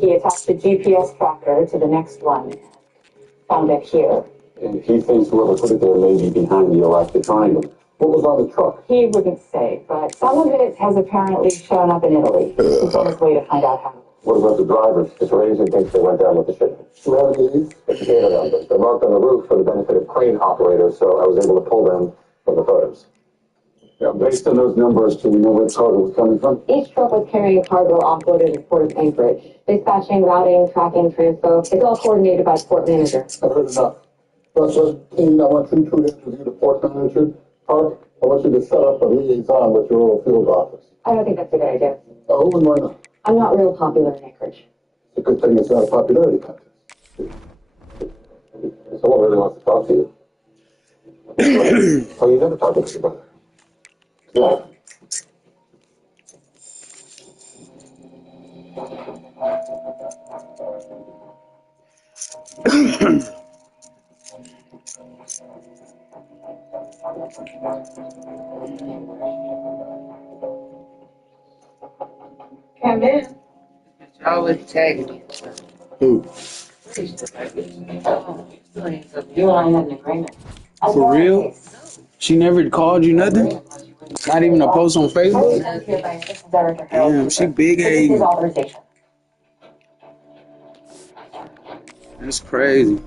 he attached a GPS tracker to the next one. Found it here. And he thinks whoever put it there may be behind the Alaska Triangle. What was on the truck? He wouldn't say, but some of it has apparently shown up in Italy. He's on his way to find out how. What about the drivers? His agent thinks they went down with the shipment. Do you have any of these? It's data numbers. They're marked on the roof for the benefit of crane operators, so I was able to pull them from the photos. Yeah, based on those numbers, do we know where the cargo was coming from? Each truck was carrying cargo offloaded at Port of Anchorage. Dispatching, routing, tracking, transpo. It's all coordinated by the port manager. I've heard enough. Russell, team, I want you two to interview the port manager. Park, I want you to set up a liaison with your old field office. I don't think that's a good idea. Oh, and why not? I'm not real popular in Anchorage. It's a good thing it's not a popularity contest. Someone really wants to talk to you. Oh, you never talk to your brother. Yeah. Come in. She always tagging me. Who? You and I had an agreement. For real? She never called you nothing? Not even a post on Facebook? Damn, she big age. That's crazy.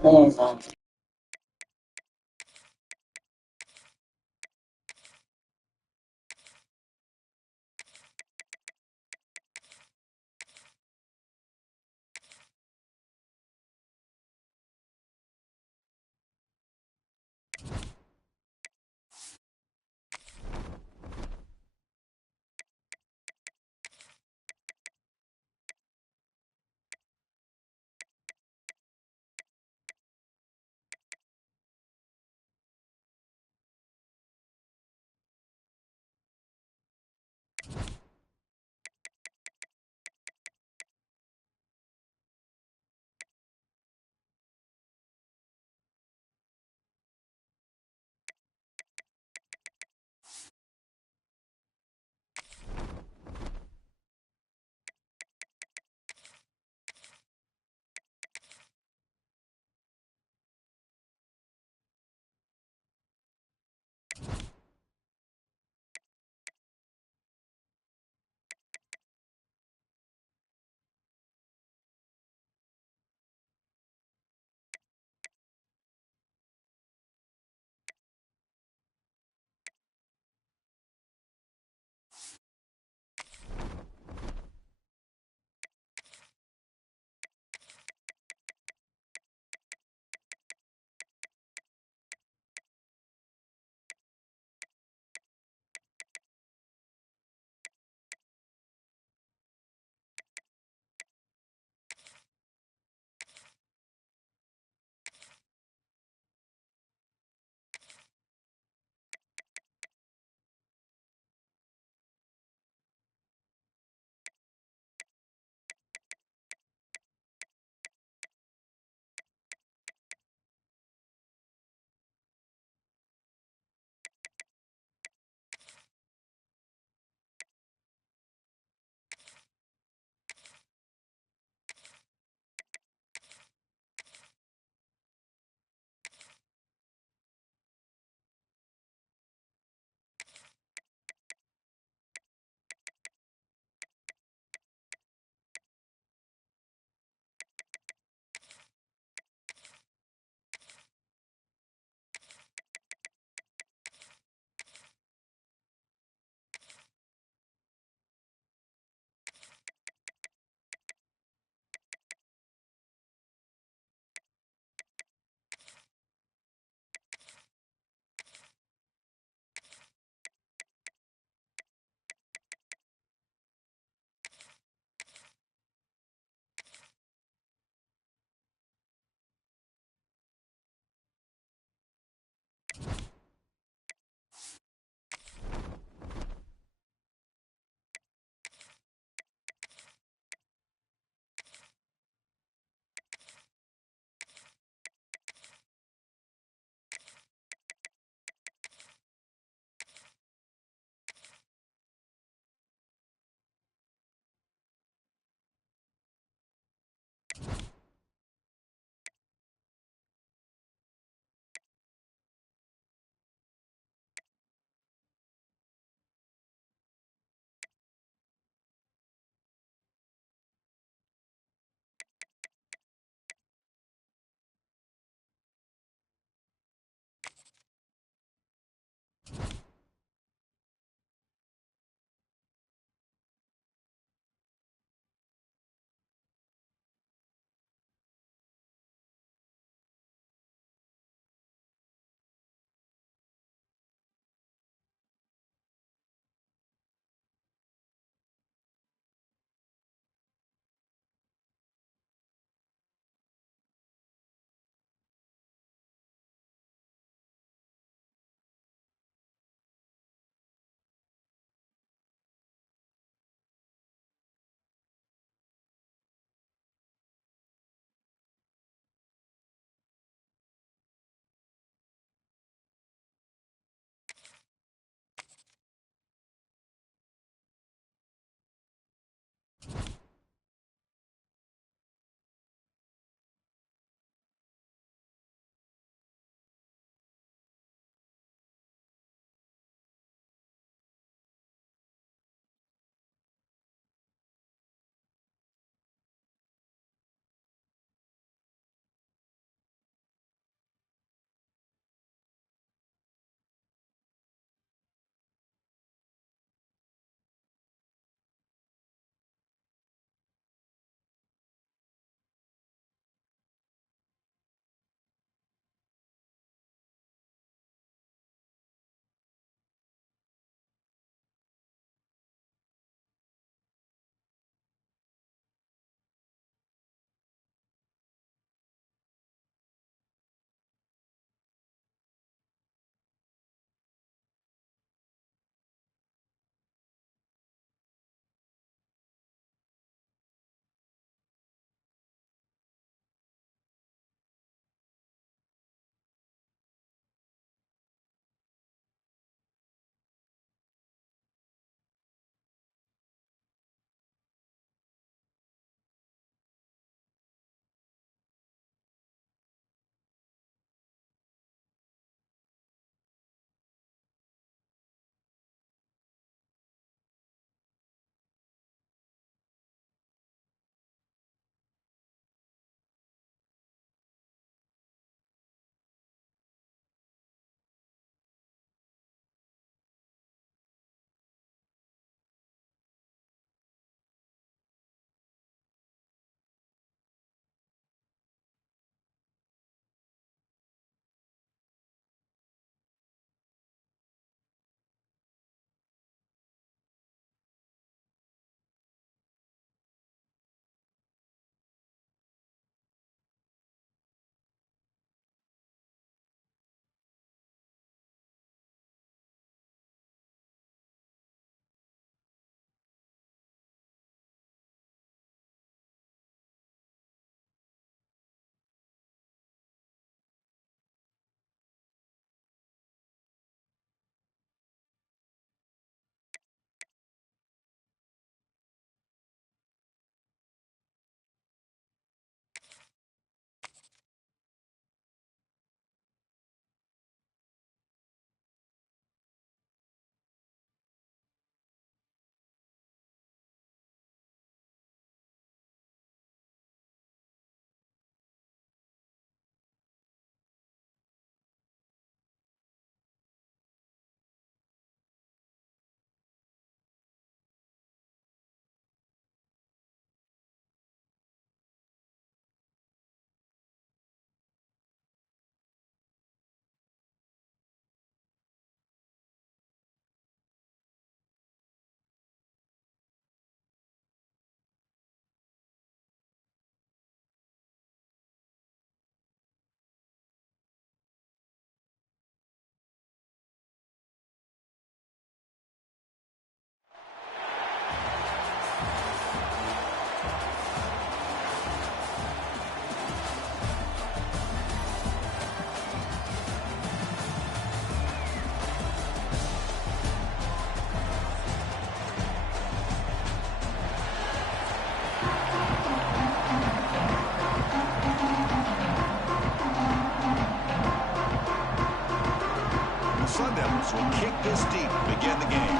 Longhorns will kick this deep to begin the game.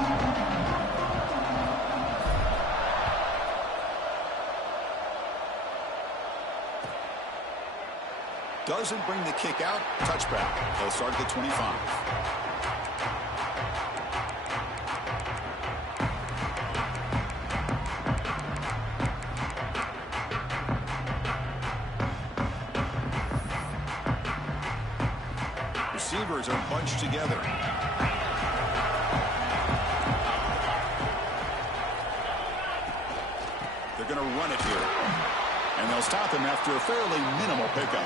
Doesn't bring the kick out. Touchback. They'll start at the 25. Receivers are bunched together. They're going to run it here. And they'll stop him after a fairly minimal pickup.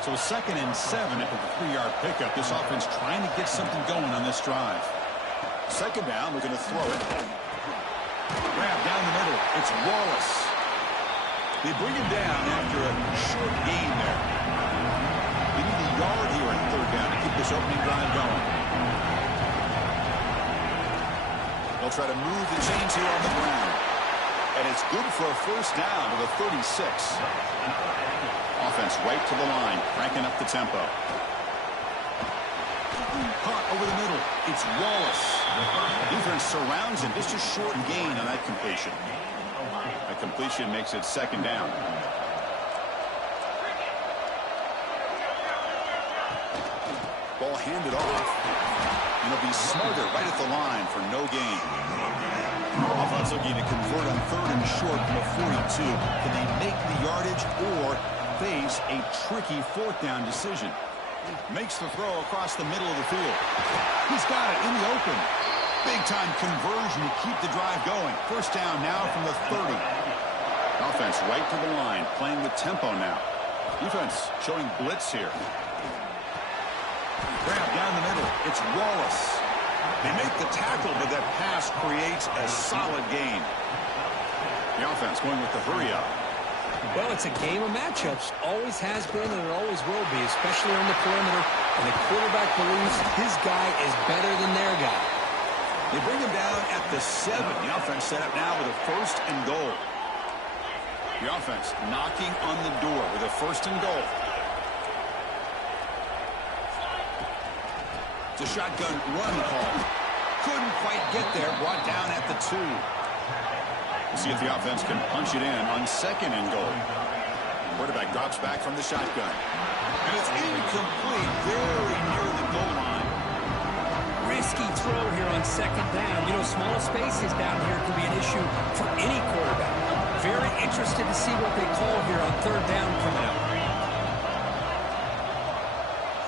So 2nd and 7 after the 3-yard pickup. This offense trying to get something going on this drive. 2nd down, they're going to throw it. Grab down the middle. It's Wallace. They bring him down after a short gain there. They need a yard here on 3rd down to keep this opening drive going. They'll try to move the chains here on the ground. And it's good for a 1st down to the 36. Offense right to the line, cranking up the tempo. Caught over the middle. It's Wallace. Defense surrounds him. Just a short gain on that completion. That completion makes it 2nd down. Ball handed off. And he'll be smarter right at the line for no gain. Offense looking to convert on 3rd and short from a 42. Can they make the yardage or face a tricky 4th down decision? Makes the throw across the middle of the field. He's got it in the open. Big-time conversion to keep the drive going. 1st down now from the 30. Offense right to the line, playing with tempo now. Defense showing blitz here. Grab down the middle. It's Wallace. They make the tackle, but that pass creates a solid gain. The offense going with the hurry up. Well, it's a game of matchups. Always has been and it always will be, especially on the perimeter. And the quarterback believes his guy is better than their guy. They bring him down at the 7. The offense set up now with a 1st and goal. The offense knocking on the door with a 1st and goal. It's a shotgun run call. Couldn't quite get there. Brought down at the 2. We'll see if the offense can punch it in on 2nd and goal. Quarterback drops back from the shotgun. And it's incomplete. Very near the goal line. Risky throw here on 2nd down. You know, small spaces down here can be an issue for any quarterback. Very interested to see what they call here on 3rd down coming up.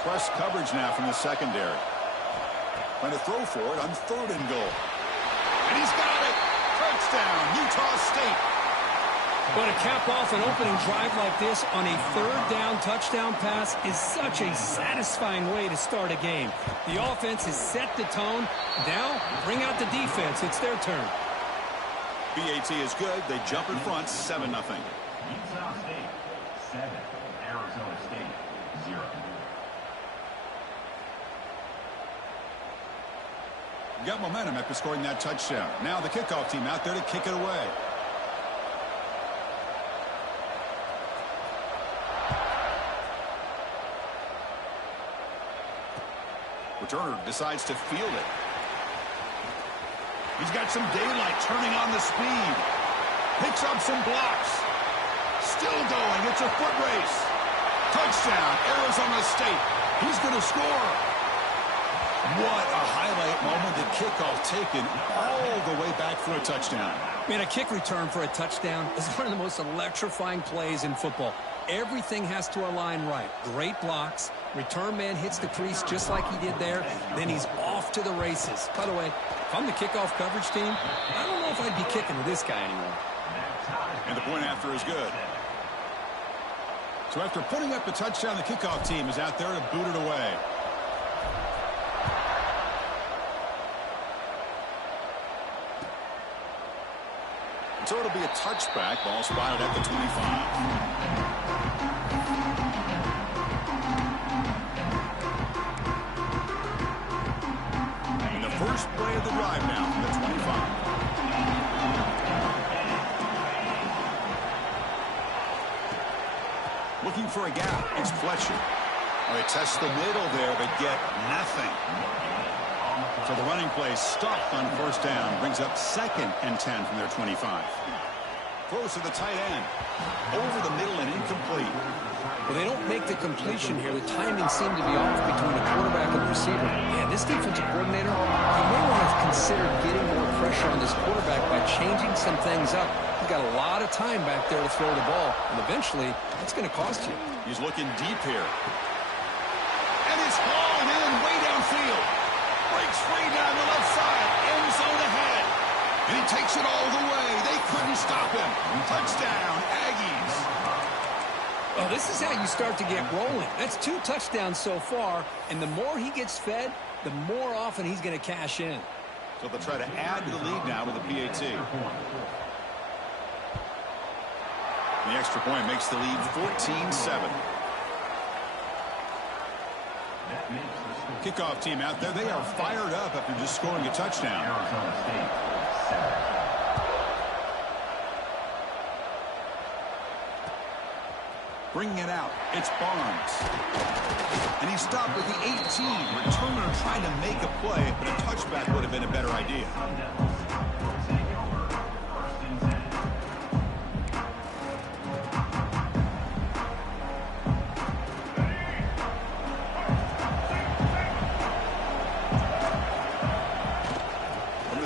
Press coverage now from the secondary. Trying to throw for it on 3rd and goal. And he's got it! Touchdown, Utah State! But to cap off an opening drive like this on a 3rd down touchdown pass is such a satisfying way to start a game. The offense has set the tone. Now, bring out the defense. It's their turn. BAT is good. They jump in front, 7-0. Utah State, 7. Arizona State, 0. Got momentum after scoring that touchdown. Now the kickoff team out there to kick it away. Returner decides to field it. He's got some daylight turning on the speed. Picks up some blocks. Still going. It's a foot race. Touchdown, Arizona State. He's going to score. What a highlight moment. The kickoff taken all the way back for a touchdown. Man, a kick return for a touchdown is one of the most electrifying plays in football. Everything has to align right. Great blocks. Return man hits the crease just like he did there. Then he's off to the races. By the way, if I'm the kickoff coverage team, I don't know if I'd be kicking to this guy anymore. And the point after is good. So after putting up the touchdown, the kickoff team is out there to boot it away. So it'll be a touchback. Ball spotted at the 25. And the first play of the drive now from the 25. Looking for a gap. It's Fletcher. Well, they test the middle there, but get nothing. So the running play stopped on first down. Brings up 2nd and 10 from their 25. Throws to the tight end. Over the middle and incomplete. Well, they don't make the completion here. The timing seemed to be off between the quarterback and the receiver. Yeah, this defensive coordinator, he may want to consider getting more pressure on this quarterback by changing some things up. He's got a lot of time back there to throw the ball, and eventually, that's going to cost you. He's looking deep here. And it's hauled in way downfield. Breaks free down the left side. End zone ahead. And he takes it all the way. They couldn't stop him. Touchdown, Aggies. Well, this is how you start to get rolling. That's 2 touchdowns so far, and the more he gets fed, the more often he's going to cash in. So they'll try to add to the lead now with a PAT. The extra point makes the lead 14-7. Kickoff team out there. They are fired up after just scoring a touchdown. Arizona State, 7. Bringing it out. It's Barnes. And he stopped with the 18. Returner trying to make a play, but a touchback would have been a better idea.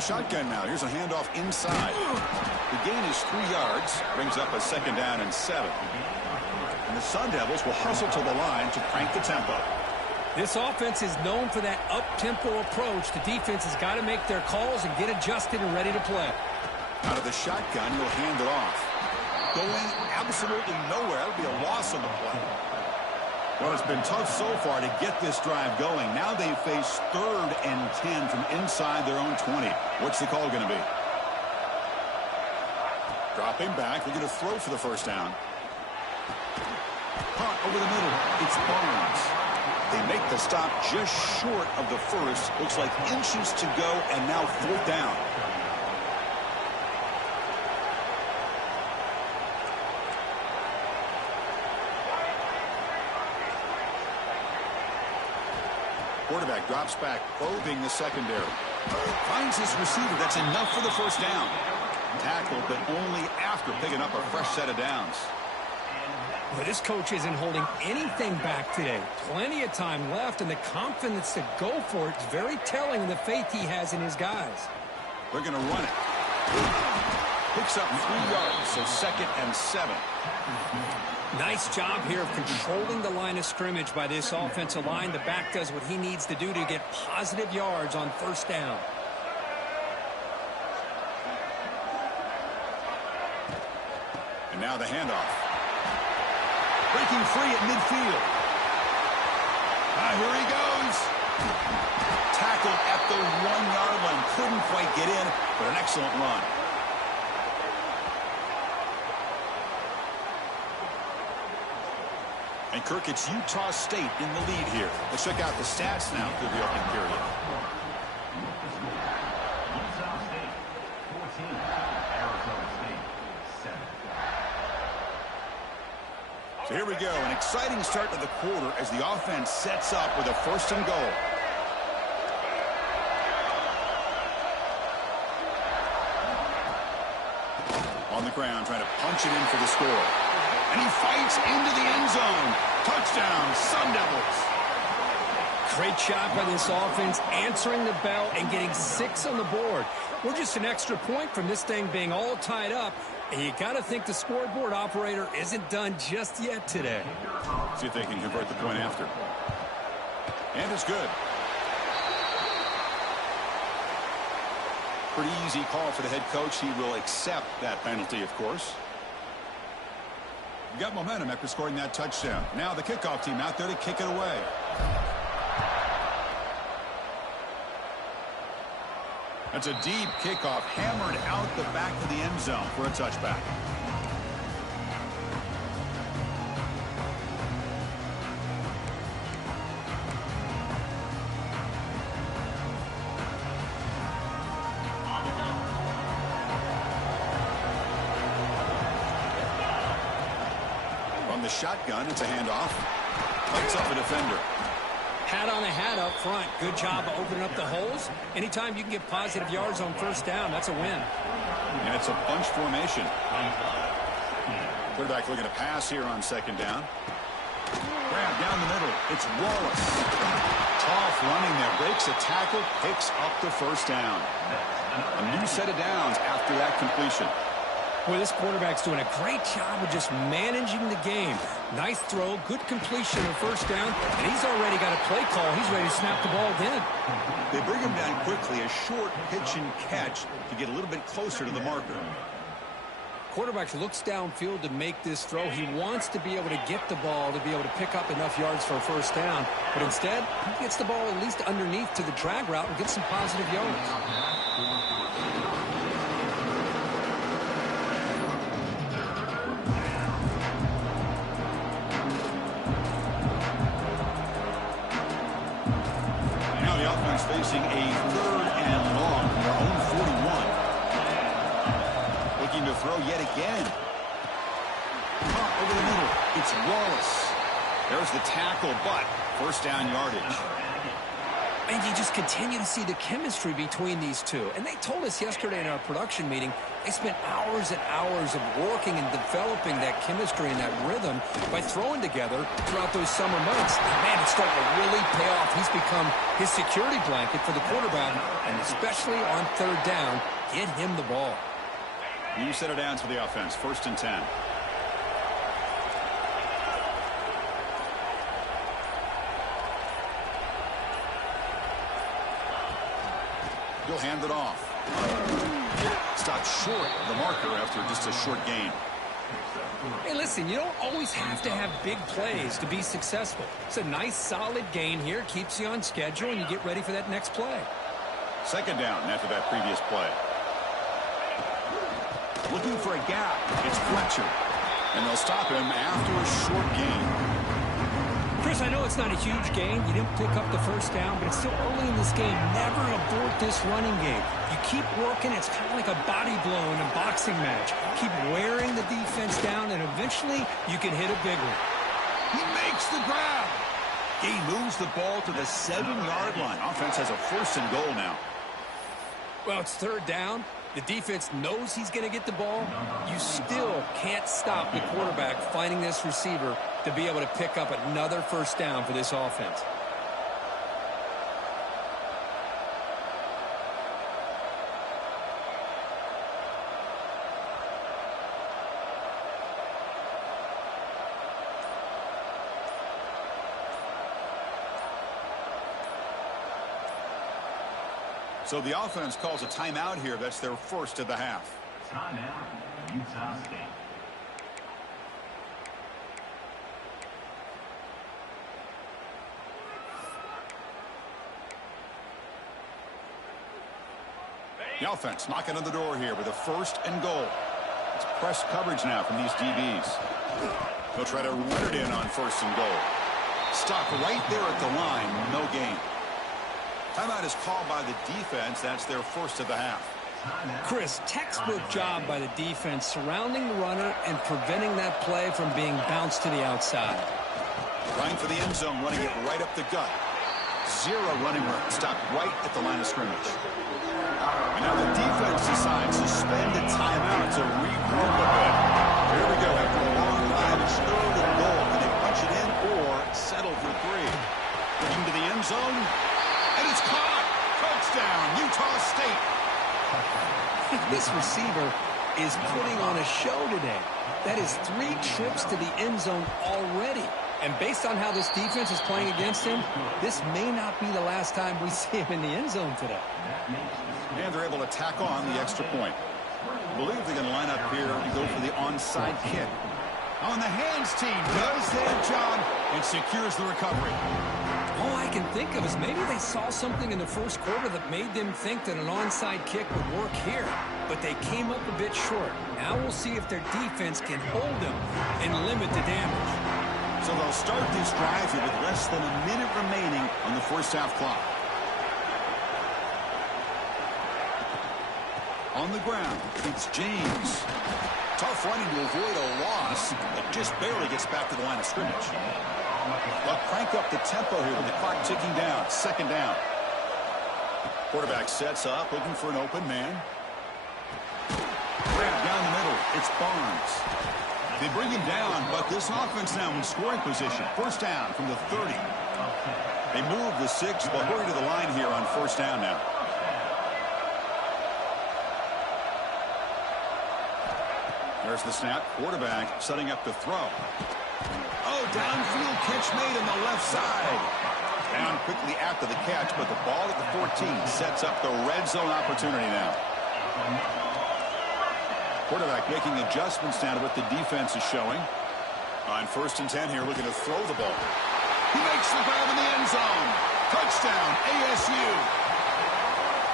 Shotgun now. Here's a handoff inside. The gain is 3 yards. Brings up a 2nd down and 7. And the Sun Devils will hustle to the line to crank the tempo. This offense is known for that up-tempo approach. The defense has got to make their calls and get adjusted and ready to play. Out of the shotgun, he'll hand it off. Going absolutely nowhere. That'll be a loss on the play. Well, it's been tough so far to get this drive going. Now they face 3rd and 10 from inside their own 20. What's the call going to be? Dropping back. They're going to throw for the first down. Caught over the middle. It's Barnes. They make the stop just short of the first. Looks like inches to go, and now 4th down. Quarterback drops back, probing the secondary. Finds his receiver. That's enough for the first down. Tackled, but only after picking up a fresh set of downs. But this coach isn't holding anything back today. Plenty of time left, and the confidence to go for it is very telling of the faith he has in his guys. They're going to run it. Picks up 3 yards, so 2nd and 7. Nice job here of controlling the line of scrimmage by this offensive line. The back does what he needs to do to get positive yards on first down. And now the handoff. Breaking free at midfield. Here he goes. Tackled at the 1-yard line. Couldn't quite get in, but an excellent run. And Kirk, it's Utah State in the lead here. Let's check out the stats now through the opening period. Utah State, 14. Arizona State, 7. So here we go. An exciting start to the quarter as the offense sets up with a 1st and goal. On the ground, trying to punch it in for the score. And he fights into the end zone. Touchdown, Sun Devils. Great job by this offense, answering the bell and getting 6 on the board. We're just an extra point from this thing being all tied up, and you got to think the scoreboard operator isn't done just yet today. See if they can convert the point after. And it's good. Pretty easy call for the head coach. He will accept that penalty, of course. Got momentum after scoring that touchdown. Now the kickoff team out there to kick it away. That's a deep kickoff, hammered out the back of the end zone for a touchback. From the shotgun, it's a handoff. Picks up a defender. Hat on a hat up front. Good job of opening up the holes. Anytime you can get positive yards on first down, that's a win. And it's a bunch formation. Quarterback looking to pass here on second down. Grab down the middle. It's Wallace. Tough running there. Breaks a tackle. Picks up the first down. A new set of downs after that completion. Boy, this quarterback's doing a great job of just managing the game. Nice throw, good completion of first down, and he's already got a play call. He's ready to snap the ball in. They bring him down quickly, a short pitch and catch to get a little bit closer to the marker. Quarterback looks downfield to make this throw. He wants to be able to get the ball to be able to pick up enough yards for a first down, but instead, he gets the ball at least underneath to the drag route and gets some positive yards. Facing a 3rd and long from their own 41. Looking to throw yet again. Caught over the middle. It's Wallace. There's the tackle, but first down yardage. And you just continue to see the chemistry between these two. And they told us yesterday in our production meeting, they spent hours and hours of working and developing that chemistry and that rhythm by throwing together throughout those summer months. And man, it's starting to really pay off. He's become his security blanket for the quarterback, and especially on third down, get him the ball. New set of downs for the offense. 1st and 10. He'll hand it off. Stopped short of the marker after just a short gain. Hey, listen, you don't always have to have big plays to be successful. It's a nice, solid gain here. Keeps you on schedule, and you get ready for that next play. 2nd down after that previous play. Looking for a gap. It's Fletcher. And they'll stop him after a short gain. Chris, I know it's not a huge gain. You didn't pick up the first down, but it's still early in this game. Never abort this running game. You keep working. It's kind of like a body blow in a boxing match. Keep wearing the defense down, and eventually you can hit a big one. He makes the grab. He moves the ball to the 7-yard line. Offense has a 1st and goal now. Well, it's 3rd down. The defense knows he's going to get the ball. You still can't stop the quarterback finding this receiver to be able to pick up another first down for this offense. So the offense calls a timeout here. That's their 1st of the half. Timeout, Utah State. The offense knocking on the door here with a 1st and goal. It's press coverage now from these DBs. They'll try to run it in on 1st and goal. Stop right there at the line. No gain. Timeout is called by the defense. That's their 1st of the half. Chris, textbook job by the defense surrounding the runner and preventing that play from being bounced to the outside. Trying for the end zone, running it right up the gut. 0 running room. Stopped right at the line of scrimmage. And now the defense decides to spend a timeout to regroup a bit. Here we go. After a long drive, it's 3rd and goal. Can they punch it in or settle for 3? Looking to the end zone. And it's caught. Touchdown, Utah State. This receiver is putting on a show today. That is 3 trips to the end zone already. And based on how this defense is playing against him, this may not be the last time we see him in the end zone today. And they're able to tack on the extra point. I believe they're going to line up here and go for the onside kick. On the hands team does their job and secures the recovery. All I can think of is maybe they saw something in the first quarter that made them think that an onside kick would work here, but they came up a bit short. Now we'll see if their defense can hold them and limit the damage. So they'll start this drive here with less than a minute remaining on the first half clock. On the ground, it's James. Tough running to avoid a loss, but just barely gets back to the line of scrimmage. They'll crank up the tempo here with the clock ticking down. Second down. Quarterback sets up, looking for an open man. Grab down the middle. It's Barnes. They bring him down, but this offense now in scoring position. First down from the 30. They move the 6. They'll hurry to the line here on first down now. There's the snap. Quarterback setting up the throw. Oh, downfield catch made on the left side. Down quickly after the catch, but the ball at the 14 sets up the red zone opportunity now. Quarterback making adjustments now to what the defense is showing. On first and 10 here, looking to throw the ball. He makes the grab in the end zone. Touchdown, ASU.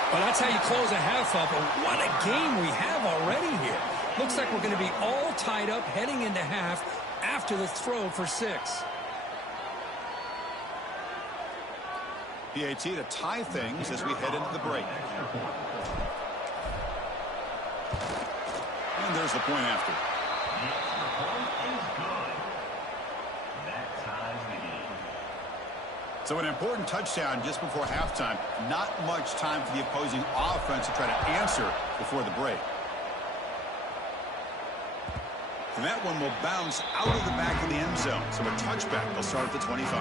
Well, that's how you close a half up. But what a game we have already here. Looks like we're going to be all tied up heading into half after the throw for 6. PAT to tie things as we head into the break. And there's the point after. So an important touchdown just before halftime. Not much time for the opposing offense to try to answer before the break. And that one will bounce out of the back of the end zone. So a touchback will start at the 25.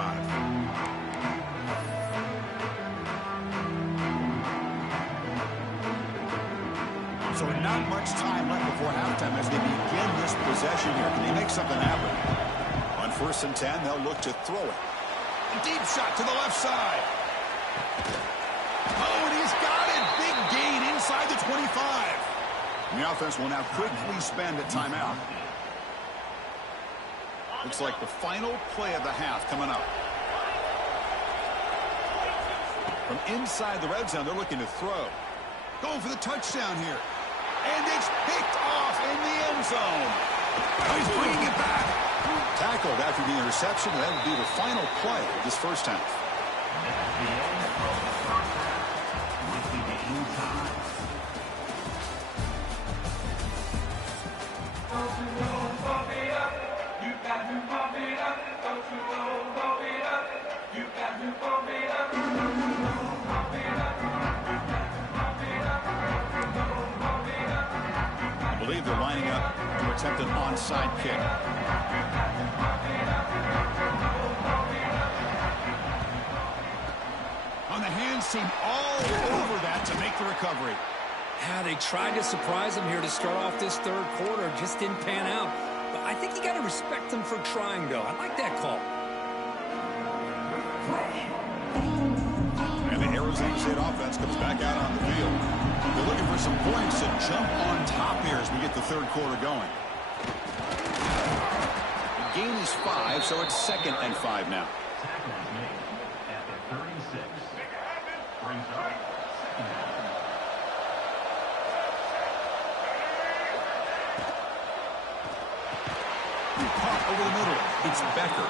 So not much time left before halftime as they begin this possession here. Can they make something happen? On first and 10, they'll look to throw it. A deep shot to the left side. Oh, and he's got it. Big gain inside the 25. And the offense will now quickly spend a timeout. Looks like the final play of the half coming up. From inside the red zone, they're looking to throw. Going for the touchdown here. And it's picked off in the end zone. He's bringing it back. Tackled after the interception. That would be the final play of this first half. I believe they're lining up to attempt an onside kick. On the hands team all over that to make the recovery. Yeah, they tried to surprise him here to start off this third quarter. Just didn't pan out. But I think you got to respect them for trying, though. I like that call. And the Arizona State offense comes back out on the field. They're looking for some points to jump on top here as we get the third quarter going. The gain is 5, so it's 2nd and 5 now. Caught over the middle. It's Becker.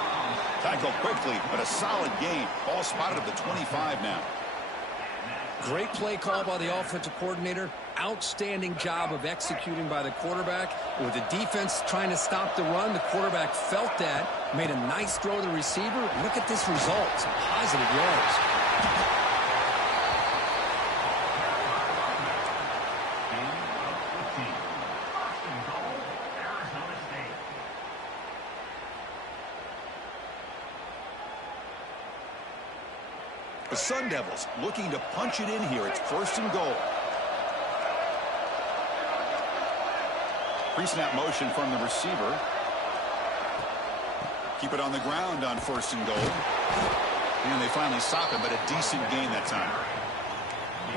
Tackled quickly, but a solid gain. Ball spotted at the 25 now. Great play call by the offensive coordinator. Outstanding job of executing by the quarterback. With the defense trying to stop the run, the quarterback felt that. Made a nice throw to the receiver. Look at this result. Some positive yards. The Sun Devils looking to punch it in here. It's 1st and goal. Pre-snap motion from the receiver. Keep it on the ground on 1st and goal. And they finally stop it, but a decent gain that time.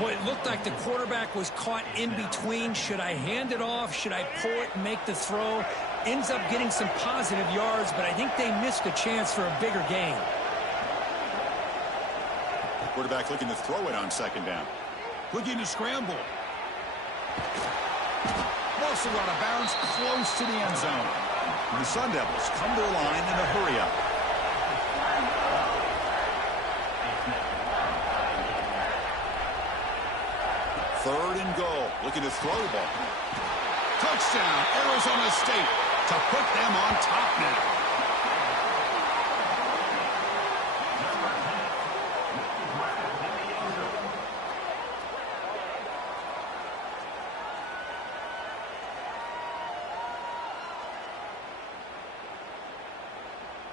Well, it looked like the quarterback was caught in between. Should I hand it off? Should I pull it and make the throw? Ends up getting some positive yards, but I think they missed a chance for a bigger gain. Quarterback looking to throw it on 2nd down. Looking to scramble. Muscle out of bounds, close to the end zone. And the Sun Devils come to the line in a hurry-up. Third and goal. Looking to throw the ball. Touchdown, Arizona State, to put them on top now.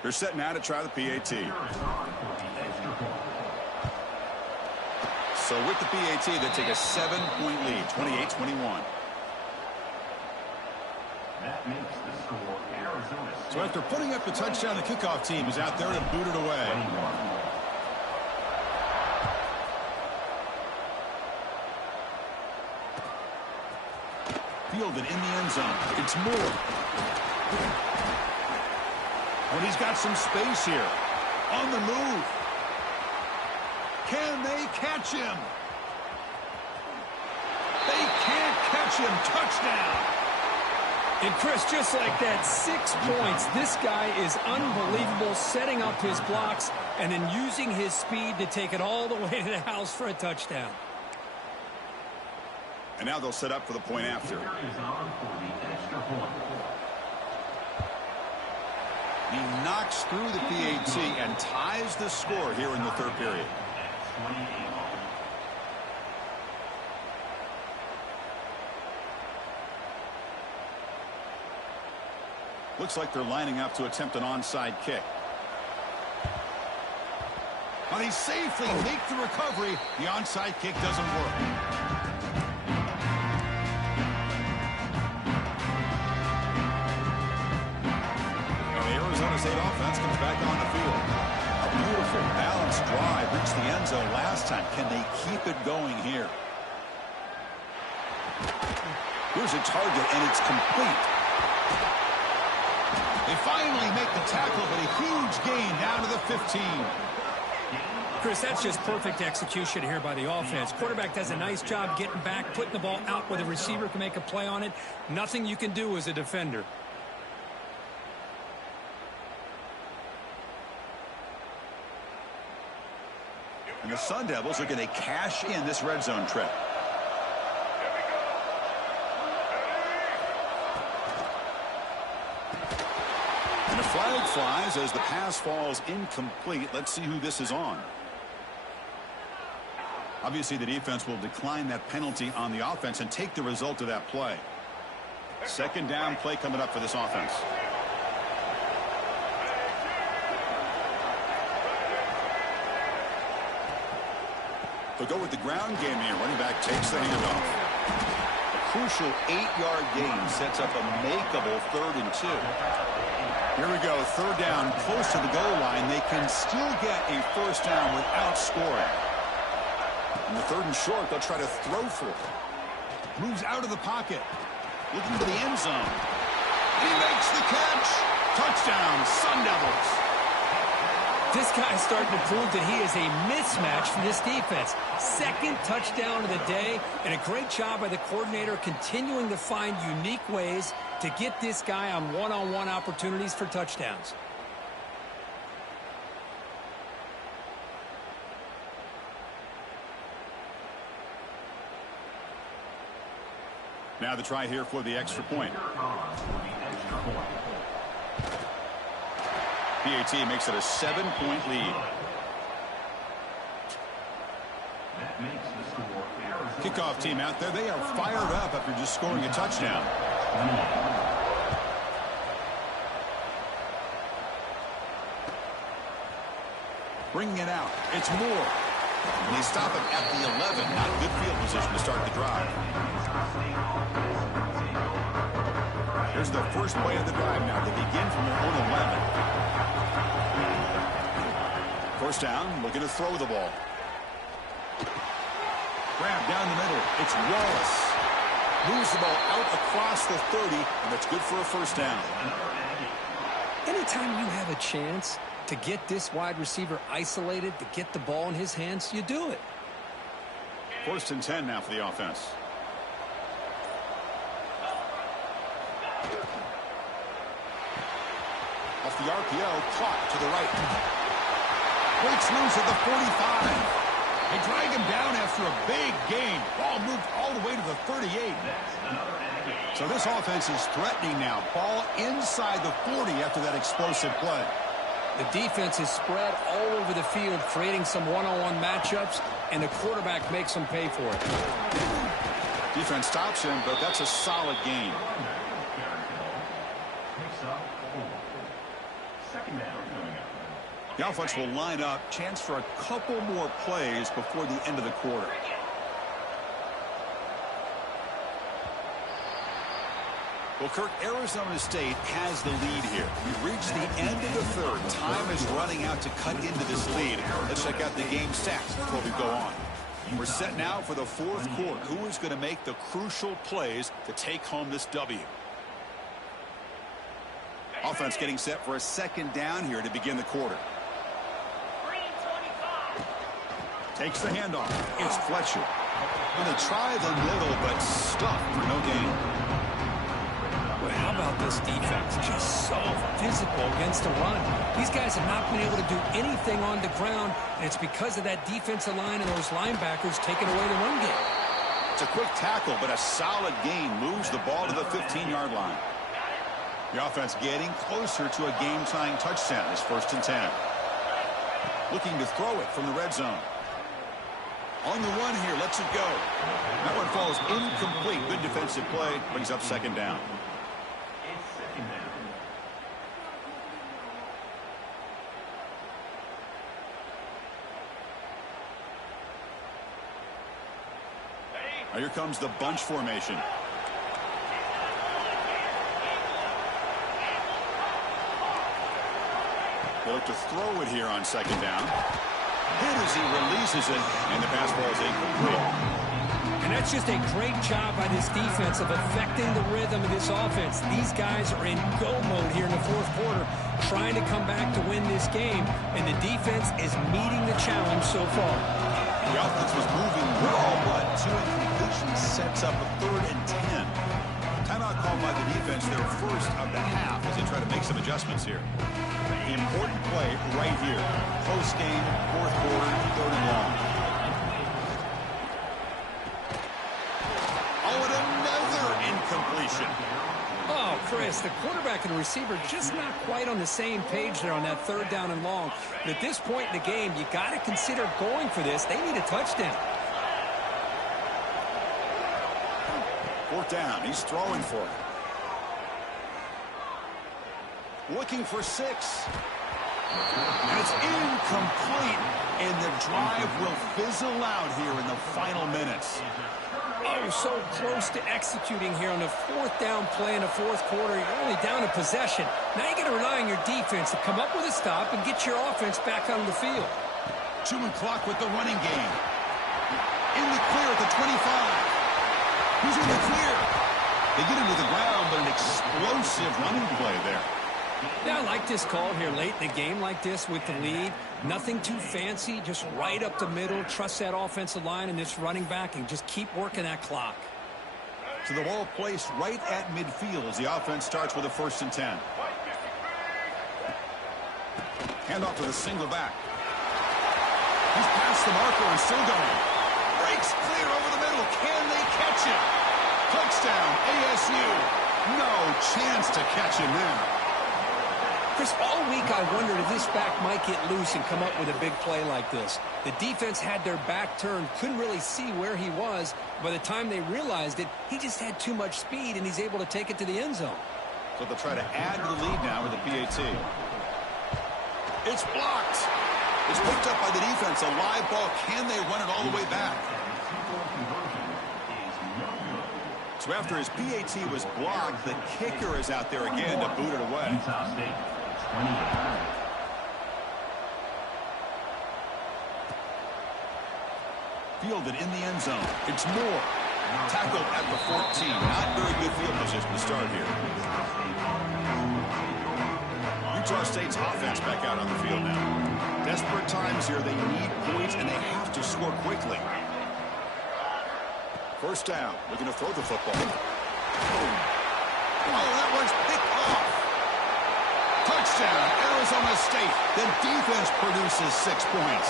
They're set now to try the PAT. So with the PAT, they take a 7-point lead, 28-21. That makes the score Arizona State. So after putting up the touchdown, the kickoff team is out there to boot it away. Fielded in the end zone. It's Moore. And he's got some space here. On the move. Can they catch him? They can't catch him. Touchdown. And Chris, just like that, 6 points. This guy is unbelievable, setting up his blocks and then using his speed to take it all the way to the house for a touchdown. And now they'll set up for the point after. He knocks through the PAT and ties the score here in the third period. Looks like they're lining up to attempt an onside kick. But they safely make the recovery. The onside kick doesn't work. And the Arizona State offense comes back on the field. A beautiful balanced drive reached the end zone last time. Can they keep it going here? Here's a target, and it's complete. They finally make the tackle, but a huge gain down to the 15. Chris, that's just perfect execution here by the offense. Quarterback does a nice job getting back, putting the ball out where the receiver can make a play on it. Nothing you can do as a defender. And the Sun Devils are going to cash in this red zone trip. And the flag flies as the pass falls incomplete. Let's see who this is on. Obviously, the defense will decline that penalty on the offense and take the result of that play. Second down play coming up for this offense. They'll go with the ground game here. Running back takes the handoff. A crucial 8-yard gain sets up a makeable 3rd and 2. Here we go, third down, close to the goal line. They can still get a first down without scoring. In the 3rd and short, they'll try to throw for it. Moves out of the pocket, looking for the end zone. He makes the catch. Touchdown, Sun Devils. This guy's starting to prove that he is a mismatch for this defense. Second touchdown of the day, and a great job by the coordinator continuing to find unique ways to get this guy on one-on-one opportunities for touchdowns. Now the try here for the extra point. PAT makes it a 7-point lead. Kickoff team out there, they are fired up after just scoring a touchdown. Bringing it out, it's Moore. And they stop him at the 11. Not good field position to start the drive. Here's the first play of the drive now. They begin from their own 11. First down, looking to throw the ball. Grab down the middle. It's Wallace. Moves the ball out across the 30, and that's good for a first down. Anytime you have a chance to get this wide receiver isolated, to get the ball in his hands, you do it. First and 10 now for the offense. Off the RPO, clock to the right. Breaks loose at the 45. They drag him down after a big gain. Ball moved all the way to the 38. So this offense is threatening now. Ball inside the 40 after that explosive play. The defense is spread all over the field, creating some one-on-one matchups, and the quarterback makes them pay for it. Defense stops him, but that's a solid gain. The offense will line up. Chance for a couple more plays before the end of the quarter. Well, Kirk, Arizona State has the lead here. We've reached the end of the third. Time is running out to cut into this lead. Let's check out the game stats before we go on. We're set now for the fourth quarter. Who is going to make the crucial plays to take home this W? Offense getting set for a second down here to begin the quarter. Takes the handoff. It's Fletcher. And they try the middle, but stuffed for no gain. But how about this defense? Just so physical against the run. These guys have not been able to do anything on the ground, and it's because of that defensive line and those linebackers taking away the run game. It's a quick tackle, but a solid gain moves the ball to the 15-yard line. The offense getting closer to a game-tying touchdown. This 1st and 10. Looking to throw it from the red zone. On the run here, lets it go. That one falls incomplete. Good defensive play, brings up second down. Now here comes the bunch formation. They look to throw it here on second down. Hit as he releases it, and the pass ball is incomplete. And that's just a great job by this defense of affecting the rhythm of this offense. These guys are in go mode here in the fourth quarter, trying to come back to win this game, and the defense is meeting the challenge so far. The offense was moving well, but 2 incompletions sets up a 3rd and 10. Timeout called by the defense, their first of the half, as they try to make some adjustments here. Important play right here. Close game, fourth quarter, 3rd and long. Oh, and another incompletion. Oh, Chris, the quarterback and the receiver just not quite on the same page there on that 3rd down and long. But at this point in the game, you got to consider going for this. They need a touchdown. 4th down, he's throwing for it. Looking for 6. And it's incomplete. And the drive will fizzle out here in the final minutes. Oh, so close to executing here on the 4th down play in the fourth quarter. You're only down a possession. Now you got to rely on your defense to come up with a stop and get your offense back on the field. Chewing clock with the running game. In the clear at the 25. Who's in the clear? They get into the ground, but an explosive running play there. Yeah, I like this call here late in the game like this with the lead. Nothing too fancy, just right up the middle. Trust that offensive line and this running back and just keep working that clock. So the ball placed right at midfield as the offense starts with a 1st and 10. Handoff to the single back. He's past the marker and still going. Breaks clear over the middle. Can they catch him? Touchdown, ASU. No chance to catch him there. Chris, all week I wondered if this back might get loose and come up with a big play like this. The defense had their back turned, couldn't really see where he was. By the time they realized it, he just had too much speed, and he's able to take it to the end zone. So they'll try to add to the lead now with the PAT. It's blocked. It's picked up by the defense. A live ball. Can they run it all the way back? So after his PAT was blocked, the kicker is out there again to boot it away. Fielded in the end zone. It's Moore. Tackled at the 14. Not very good field position to start here. Utah State's offense back out on the field now. Desperate times here. They need points, and they have to score quickly. 1st down. Looking to throw the football. Oh, that one's picked off. Touchdown, Arizona State. The defense produces 6 points.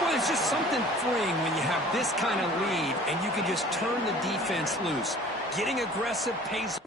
Well, there's just something freeing when you have this kind of lead and you can just turn the defense loose. Getting aggressive pays.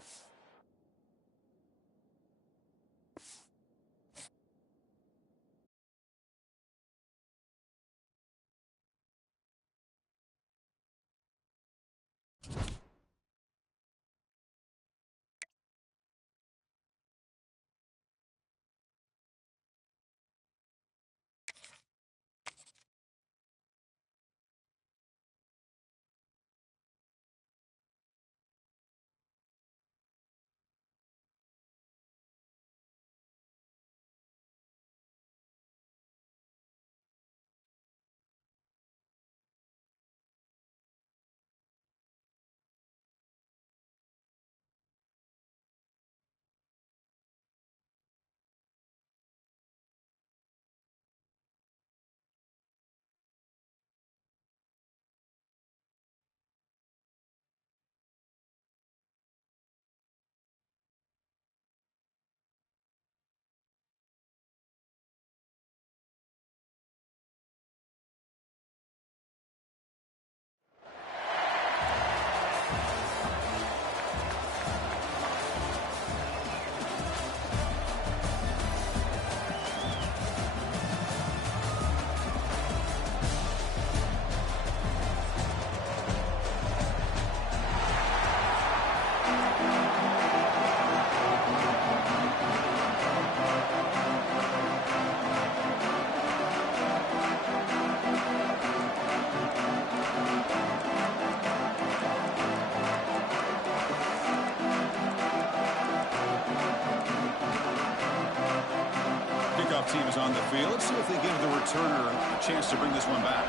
Kickoff team is on the field. Let's see if they give the returner a chance to bring this one back.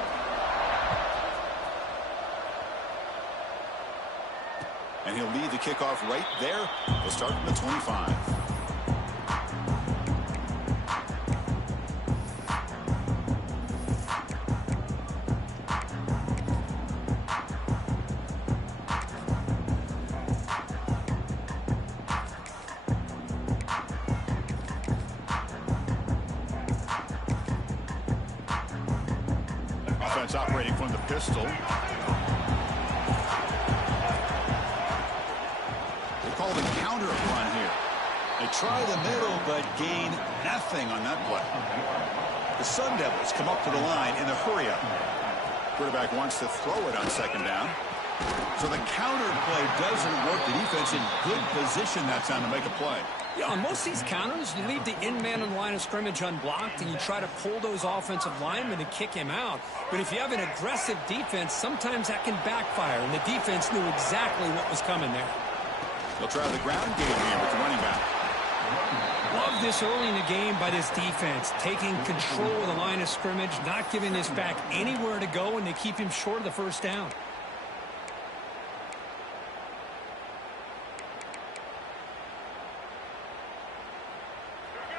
And he'll lead the kickoff right there. We'll start from the 25. Offense operating from the pistol. Call the counter run here. They try the middle, but gain nothing on that play. The Sun Devils come up to the line in a hurry-up. Quarterback wants to throw it on second down. So the counter play doesn't work. The defense in good position that time to make a play. Yeah, on most of these counters, you leave the in-man on the line of scrimmage unblocked, and you try to pull those offensive linemen and kick him out. But if you have an aggressive defense, sometimes that can backfire, and the defense knew exactly what was coming there. They'll try the ground game here with the running back. Love this early in the game by this defense, taking control of the line of scrimmage, not giving this back anywhere to go, and they keep him short of the first down.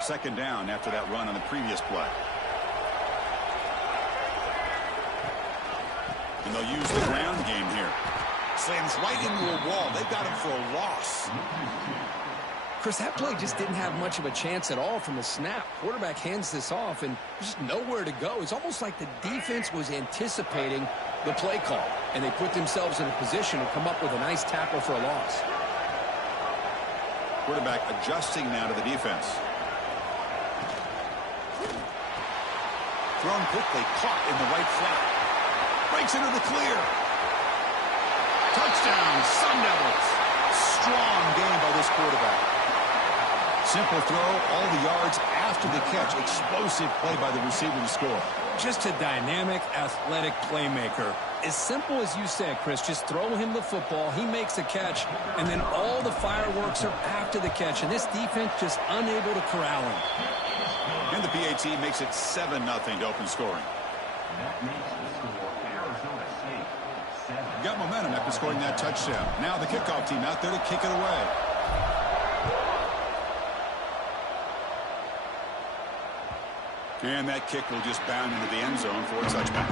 Second down after that run on the previous play. And they'll use the ground game here. Slams right into a wall. They've got him for a loss. Chris, that play just didn't have much of a chance at all from the snap. Quarterback hands this off, and there's just nowhere to go. It's almost like the defense was anticipating the play call, and they put themselves in a position to come up with a nice tackle for a loss. Quarterback adjusting now to the defense. Thrown quickly, caught in the right flat. Breaks into the clear. Touchdown, Sun Devils. Strong game by this quarterback. Simple throw, all the yards after the catch. Explosive play by the receiver to score. Just a dynamic, athletic playmaker. As simple as you said, Chris, just throw him the football, he makes a catch, and then all the fireworks are after the catch, and this defense just unable to corral him. And the PAT makes it 7-0 to open scoring. That makes the score Arizona State 7. Got momentum after scoring that touchdown. Now the kickoff team out there to kick it away. And that kick will just bound into the end zone for a touchback.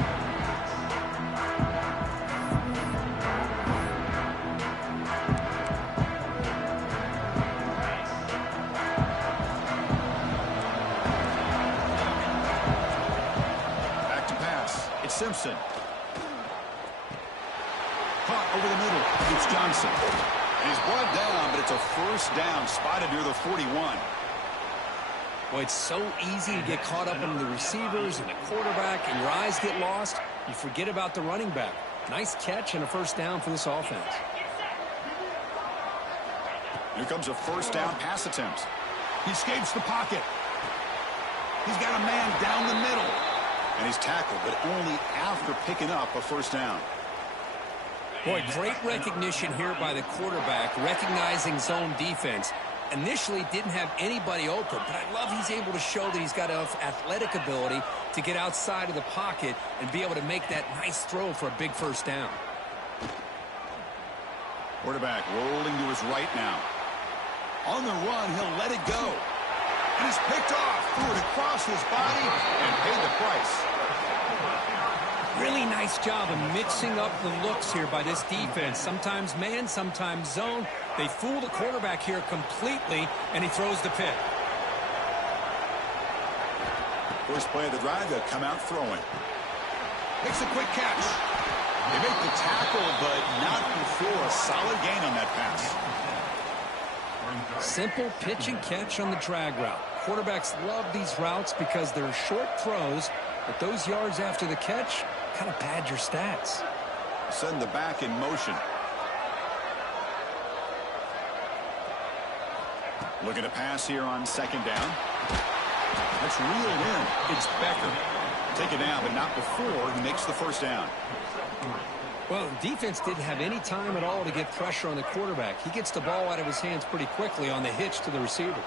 Back to pass. Simpson. Caught over the middle. It's Johnson. And he's brought down, but it's a first down, spotted near the 41. Well, it's so easy to get caught up on the receivers and the quarterback, and your eyes get lost. You forget about the running back. Nice catch and a first down for this offense. Here comes a first down pass attempt. He escapes the pocket. He's got a man down the middle. And he's tackled, but only after picking up a first down. Boy, great recognition here by the quarterback, recognizing zone defense. Initially didn't have anybody open, but I love he's able to show that he's got enough athletic ability to get outside of the pocket and be able to make that nice throw for a big first down. Quarterback rolling to his right now. On the run, he'll let it go. And it's picked off. Threw it across his body and paid the price. Really nice job of mixing up the looks here by this defense. Sometimes man, sometimes zone. They fool the quarterback here completely, and he throws the pick. First play of the drive, they'll come out throwing. Makes a quick catch. They make the tackle, but not before a solid gain on that pass. Simple pitch and catch on the drag route. Quarterbacks love these routes because they're short throws, but those yards after the catch kind of pad your stats. Send the back in motion. Looking to pass here on second down. That's reeled in. It's Becker. Take it down, but not before he makes the first down. Well, defense didn't have any time at all to get pressure on the quarterback. He gets the ball out of his hands pretty quickly on the hitch to the receiver.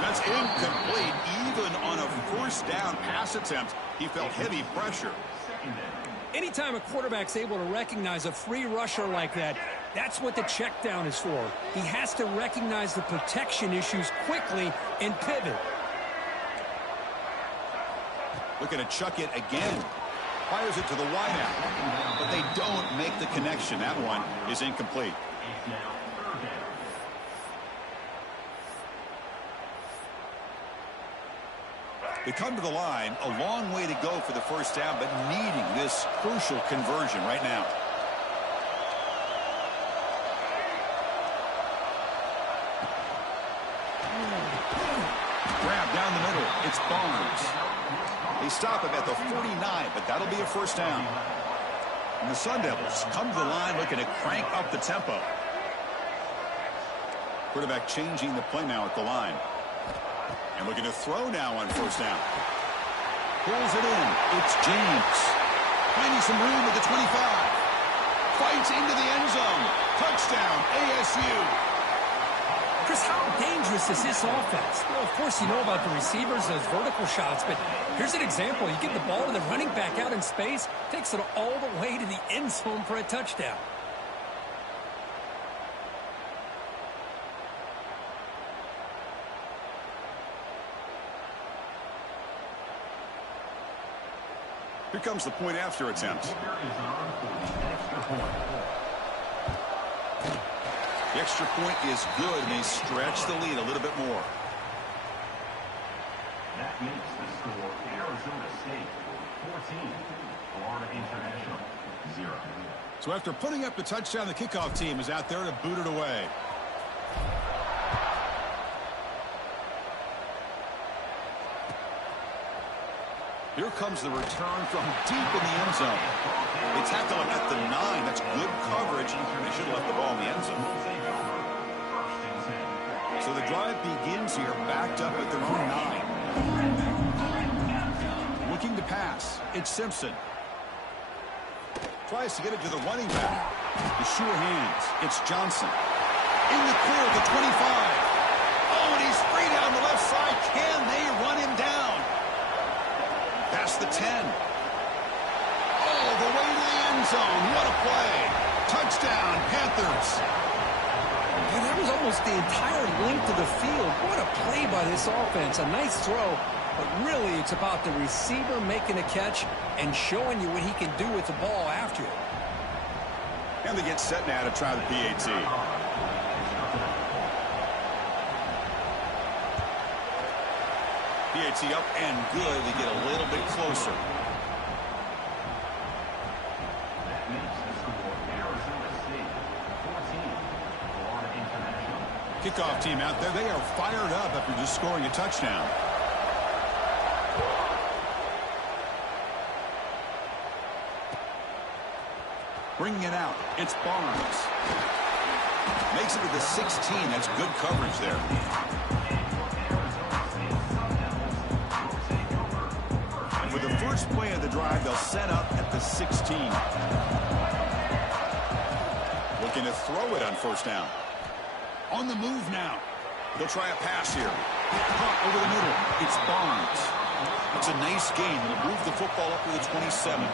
That's incomplete. Even on a first down pass attempt, he felt heavy pressure. Anytime a quarterback's able to recognize a free rusher like that, that's what the check down is for. He has to recognize the protection issues quickly and pivot. Looking to chuck it again. Fires it to the wideout. But they don't make the connection. That one is incomplete. They come to the line, a long way to go for the first down, but needing this crucial conversion right now. Grab down the middle. It's Barnes. They stop him at the 49, but that'll be a first down. And the Sun Devils come to the line looking to crank up the tempo. Quarterback changing the play now at the line. And looking to throw now on first down. Pulls it in. It's James. Finding some room at the 25. Fights into the end zone. Touchdown, ASU. Chris, how dangerous is this offense? Well, of course, you know about the receivers, those vertical shots, but here's an example. You give the ball to the running back out in space, takes it all the way to the end zone for a touchdown. Here comes the point after attempt. The extra point is good, and they stretch the lead a little bit more. That makes the score Arizona State 14, Florida International 0. So after putting up the touchdown, the kickoff team is out there to boot it away. Here comes the return from deep in the end zone. They tackle him at the 9. That's good coverage. They should have left the ball in the end zone. So the drive begins here, backed up at their own 9. Looking to pass. It's Simpson. Tries to get it to the running back. The sure hands. It's Johnson. In the clear at the 25. Oh, and he's free down the left side. Can they run him down? Past the 10. All the way to the end zone. What a play. Touchdown, Panthers. And that was almost the entire length of the field. What a play by this offense. A nice throw, but really it's about the receiver making a catch and showing you what he can do with the ball after it. And they get set now to try the PAT. PAT up and good. They get a little bit closer. That makes the score Arizona State 14, Florida International. Kickoff team out there. They are fired up after just scoring a touchdown. Bringing it out. It's Barnes. Makes it to the 16. That's good coverage there. And for the first play of the drive, they'll set up at the 16. Looking to throw it on first down. On the move now. They'll try a pass here. Caught over the middle. It's Barnes. It's a nice gain. They'll move the football up to the 27.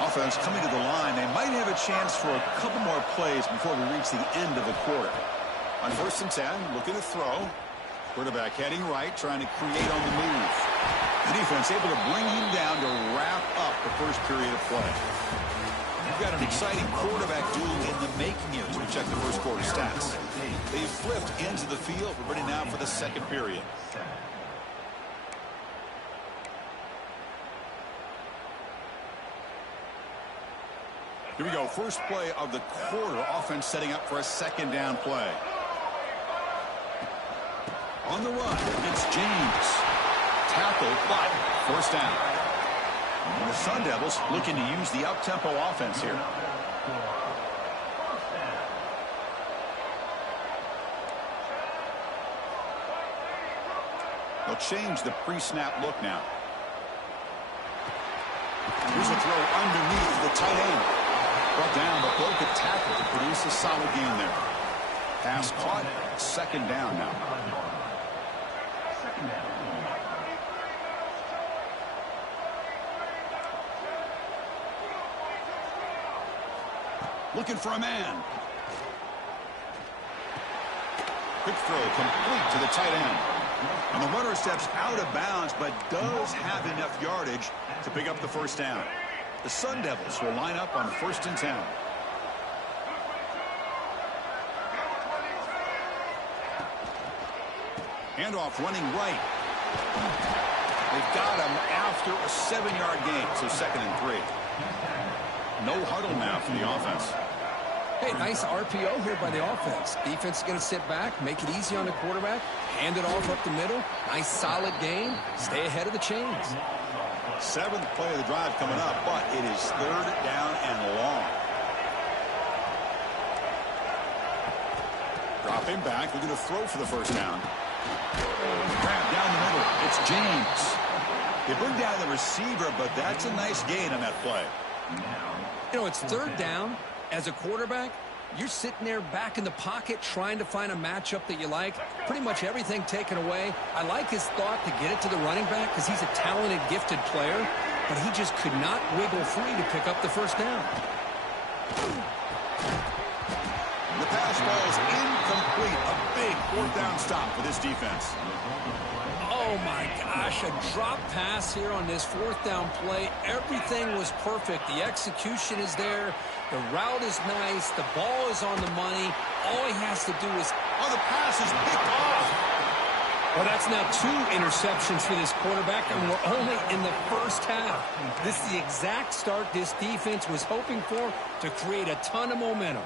Offense coming to the line. They might have a chance for a couple more plays before we reach the end of the quarter. On first and 10, looking to throw. Quarterback heading right, trying to create on the move. The defense able to bring him down to wrap up the first period of play. We've got an exciting quarterback duel in the making here as we check the first quarter stats. They've flipped into the field. We're ready now for the second period. Here we go. First play of the quarter. Offense setting up for a second down play. On the run, it's James. Tackle, but first down. And the Sun Devils looking to use the up-tempo offense here. They'll change the pre-snap look now. Here's a throw underneath the tight end. Brought down, but broke a tackle to produce a solid gain there. Pass caught, second down now. Looking for a man. Quick throw, complete to the tight end. And the runner steps out of bounds, but does have enough yardage to pick up the first down. The Sun Devils will line up on first and 10. Handoff running right. They've got him after a 7-yard gain, so second and 3. No huddle now for the offense. Hey, nice RPO here by the offense. Defense is going to sit back, make it easy on the quarterback, hand it off up the middle. Nice solid gain. Stay ahead of the chains. Seventh play of the drive coming up, but it is third down and long. Dropping back, looking to throw for the first down. Grab down the middle. It's James. They bring down the receiver, but that's a nice gain on that play. You know, it's third down. As a quarterback, you're sitting there back in the pocket trying to find a matchup that you like. Pretty much everything taken away. I like his thought to get it to the running back because he's a talented, gifted player, but he just could not wiggle free to pick up the first down. The pass ball is incomplete. A big fourth down stop for this defense. Oh, my gosh, a drop pass here on this fourth down play. Everything was perfect. The execution is there. The route is nice. The ball is on the money. All he has to do is... Oh, the pass is picked off. Well, that's now 2 interceptions for this quarterback, and we're only in the first half. This is the exact start this defense was hoping for to create a ton of momentum.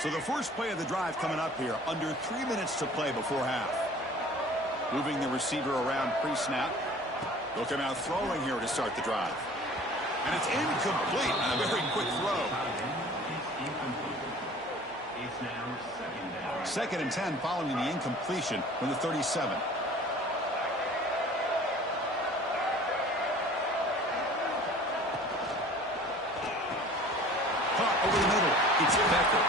So the first play of the drive coming up here, under 3 minutes to play before half. Moving the receiver around pre-snap. They'll come out throwing here to start the drive. And it's incomplete. A very quick throw. Second and 10 following the incompletion from the 37. Caught over the middle. It's Becker.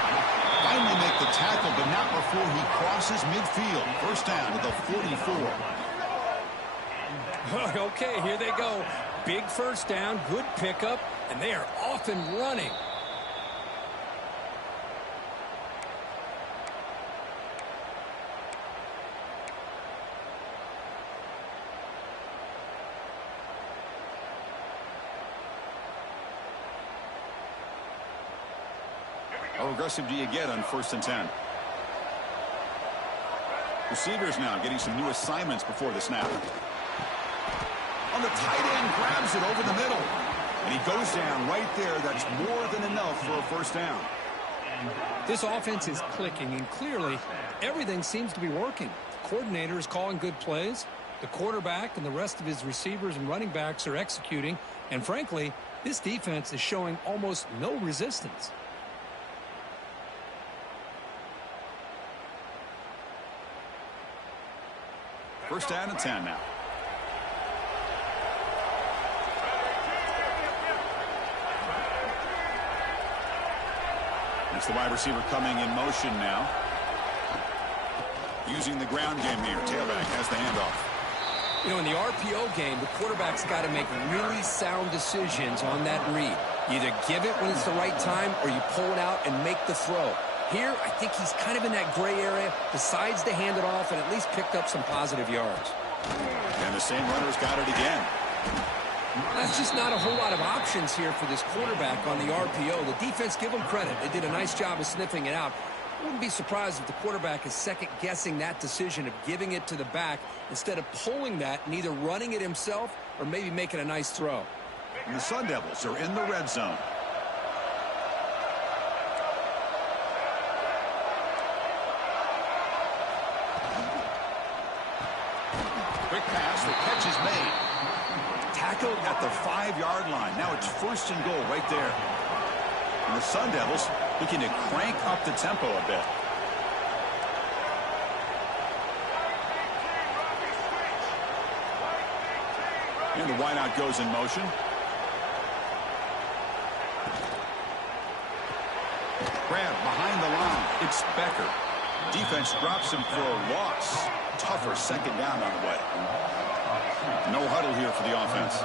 Finally make the tackle, but not before he crosses midfield. First down to the 44. Okay, here they go. Big first down, good pickup, and they are off and running. How aggressive do you get on first and 10? Receivers now getting some new assignments before the snap. on the tight end, grabs it over the middle. And he goes down right there. That's more than enough for a first down. This offense is clicking, and clearly everything seems to be working. The coordinator is calling good plays. The quarterback and the rest of his receivers and running backs are executing. And frankly, this defense is showing almost no resistance. First down and 10 now. It's the wide receiver coming in motion now. Using the ground game here. Tailback has the handoff. You know, in the RPO game, the quarterback's got to make really sound decisions on that read. You either give it when it's the right time or you pull it out and make the throw. Here, I think he's kind of in that gray area, decides to hand it off, and at least picked up some positive yards. And the same runner's got it again. That's just not a whole lot of options here for this quarterback on the RPO. The defense, give them credit. They did a nice job of sniffing it out. I wouldn't be surprised if the quarterback is second-guessing that decision of giving it to the back instead of pulling that and either running it himself or maybe making a nice throw. And the Sun Devils are in the red zone. Quick pass, the catch is made. Tackled at the 5-yard line. Now it's first and goal right there. And the Sun Devils looking to crank up the tempo a bit. And the wideout goes in motion. Grab behind the line. It's Becker. Defense drops him for a loss. Tougher second down on the way. No huddle here for the offense.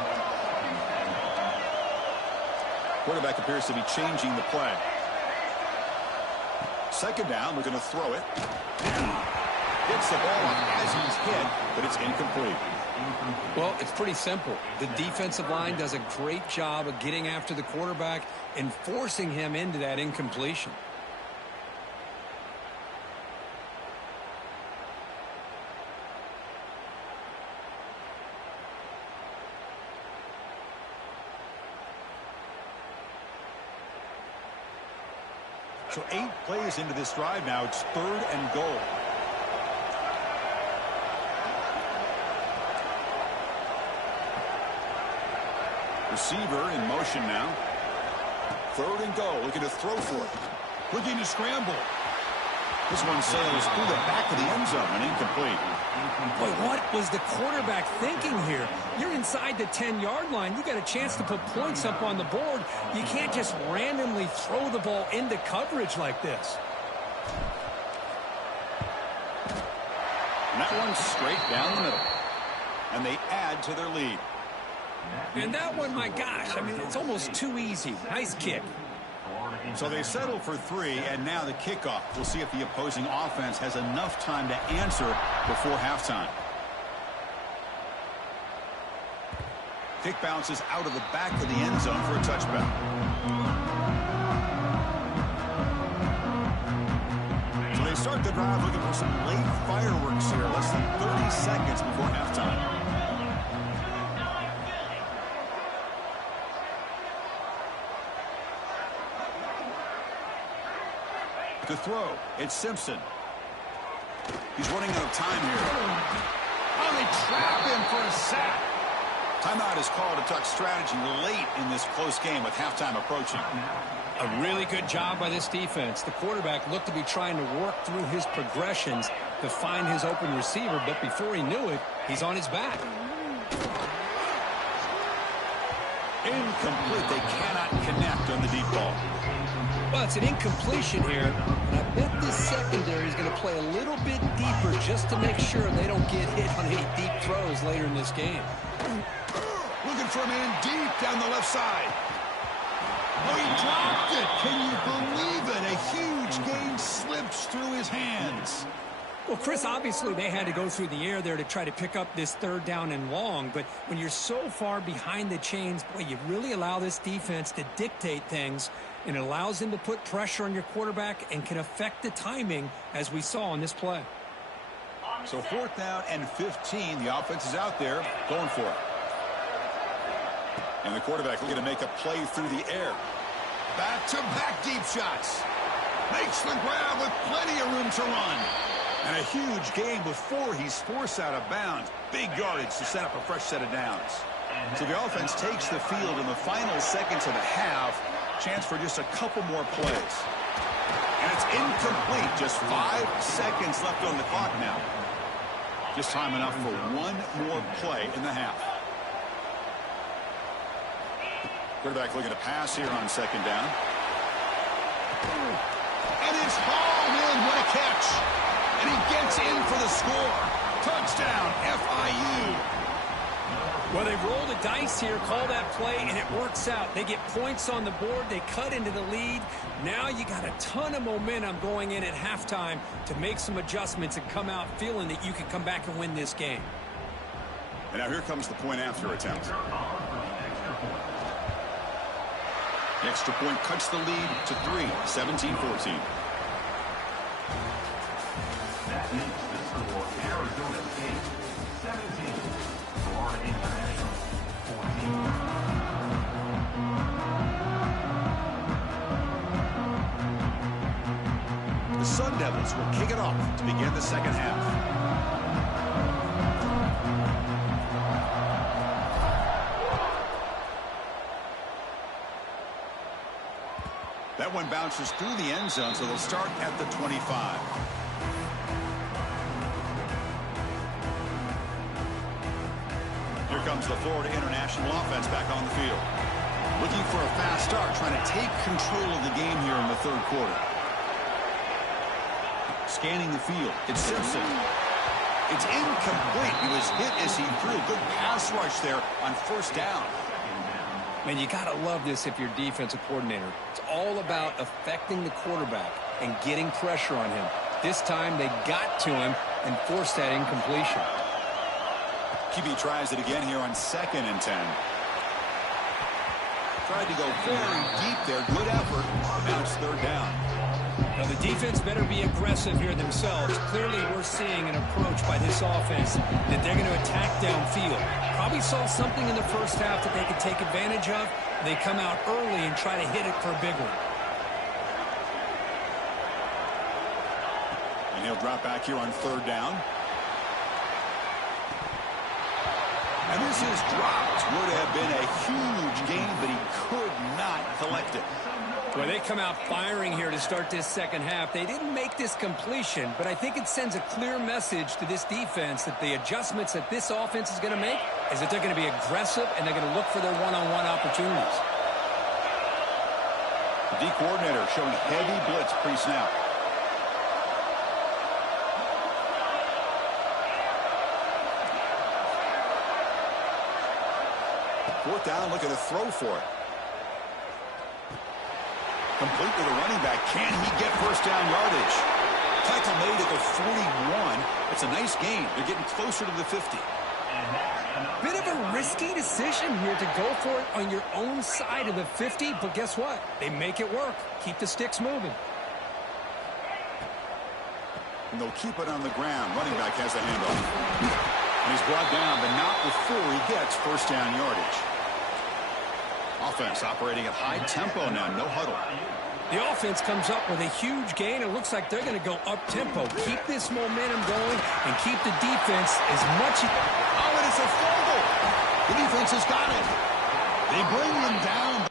Quarterback appears to be changing the play. Second down, we're going to throw it. Gets the ball off as he's hit, but it's incomplete. Well, it's pretty simple. The defensive line does a great job of getting after the quarterback and forcing him into that incompletion. So 8 plays into this drive now. It's third and goal. Receiver in motion now. Third and goal. Looking to throw for it. Looking to scramble. This one sails through the back of the end zone and incomplete. Boy, what was the quarterback thinking here? You're inside the 10-yard line. You got a chance to put points up on the board. You can't just randomly throw the ball into coverage like this. And that one's straight down the middle. And they add to their lead. And that one, my gosh, I mean, it's almost too easy. Nice kick. So they settle for 3, and now the kickoff. We'll see if the opposing offense has enough time to answer before halftime. Kick bounces out of the back of the end zone for a touchback. So they start the drive looking for some late fireworks here, less than 30 seconds before halftime. To throw, it's Simpson. He's running out of time here. Oh, they trap him for a sack. Timeout is called to talk strategy late in this close game with halftime approaching. A really good job by this defense. The quarterback looked to be trying to work through his progressions to find his open receiver, but before he knew it, he's on his back. Incomplete. They cannot connect on the deep ball. Well, it's an incompletion here, and I bet this secondary is going to play a little bit deeper just to make sure they don't get hit on any deep throws later in this game. Looking for a man deep down the left side. Oh, he dropped it. Can you believe it? A huge gain slips through his hands. Well, Chris, obviously they had to go through the air there to try to pick up this third down and long, but when you're so far behind the chains, boy, you really allow this defense to dictate things, and it allows them to put pressure on your quarterback and can affect the timing, as we saw on this play. So 4th down and 15. The offense is out there going for it. And the quarterback looking to make a play through the air. Back-to-back deep shots. Makes the grab with plenty of room to run. And a huge gain before he's forced out of bounds. Big yardage to set up a fresh set of downs. So the offense takes the field in the final seconds of the half. Chance for just a couple more plays. And it's incomplete. Just 5 seconds left on the clock now. Just time enough for one more play in the half. Quarterback looking to pass here on second down. And it's hauled in. What a catch. And he gets in for the score. Touchdown, FIU. Well, they roll the dice here, call that play, and it works out. They get points on the board. They cut into the lead. Now you got a ton of momentum going in at halftime to make some adjustments and come out feeling that you can come back and win this game. And now here comes the point after attempt. The extra point cuts the lead to 3, 17-14. That makes the score Arizona State 17, Florida International 14. The Sun Devils will kick it off to begin the second half. That one bounces through the end zone, so they'll start at the 25. Here comes the Florida International offense back on the field. Looking for a fast start, trying to take control of the game here in the third quarter. Scanning the field, it's Simpson. It's incomplete. He was hit as he threw. Good pass rush there on first down. Man, you got to love this if you're defensive coordinator. It's all about affecting the quarterback and getting pressure on him. This time they got to him and forced that incompletion. QB tries it again here on 2nd and 10. Tried to go very deep there. Good effort. Now it's third down. Now the defense better be aggressive here themselves. Clearly we're seeing an approach by this offense that they're going to attack downfield. Probably saw something in the first half that they could take advantage of. They come out early and try to hit it for a big one. And he'll drop back here on third down. And this is dropped. Would have been a huge gain, but he could not collect it. Well, they come out firing here to start this second half. They didn't make this completion, but I think it sends a clear message to this defense that the adjustments that this offense is going to make is that they're going to be aggressive and they're going to look for their one-on-one opportunities. The D coordinator showing heavy blitz pre-snap. Fourth down, look at the throw for it. Complete to the running back. Can he get first down yardage? Tackle made at the 41. It's a nice gain. They're getting closer to the 50. Bit of a risky decision here to go for it on your own side of the 50, but guess what? They make it work. Keep the sticks moving. And they'll keep it on the ground. Running back has the handoff. And he's brought down, but not before he gets first down yardage. Offense operating at high tempo now, no huddle. The offense comes up with a huge gain. It looks like they're going to go up-tempo. Keep this momentum going and keep the defense as much. Oh, and it's a fumble. The defense has got it. They bring him down.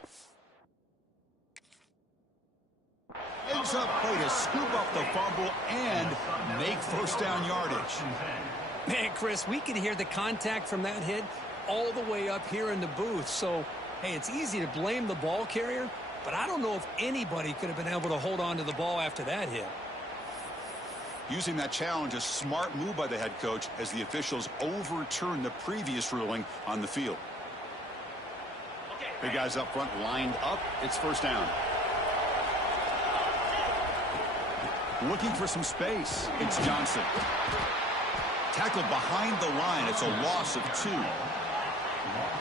Ends up play to scoop up the fumble and make first down yardage. Man, Chris, we can hear the contact from that hit all the way up here in the booth. So, hey, it's easy to blame the ball carrier, but I don't know if anybody could have been able to hold on to the ball after that hit. Using that challenge, a smart move by the head coach as the officials overturn the previous ruling on the field. Big guys up front lined up. It's first down. Looking for some space. It's Johnson. Tackled behind the line. It's a loss of 2.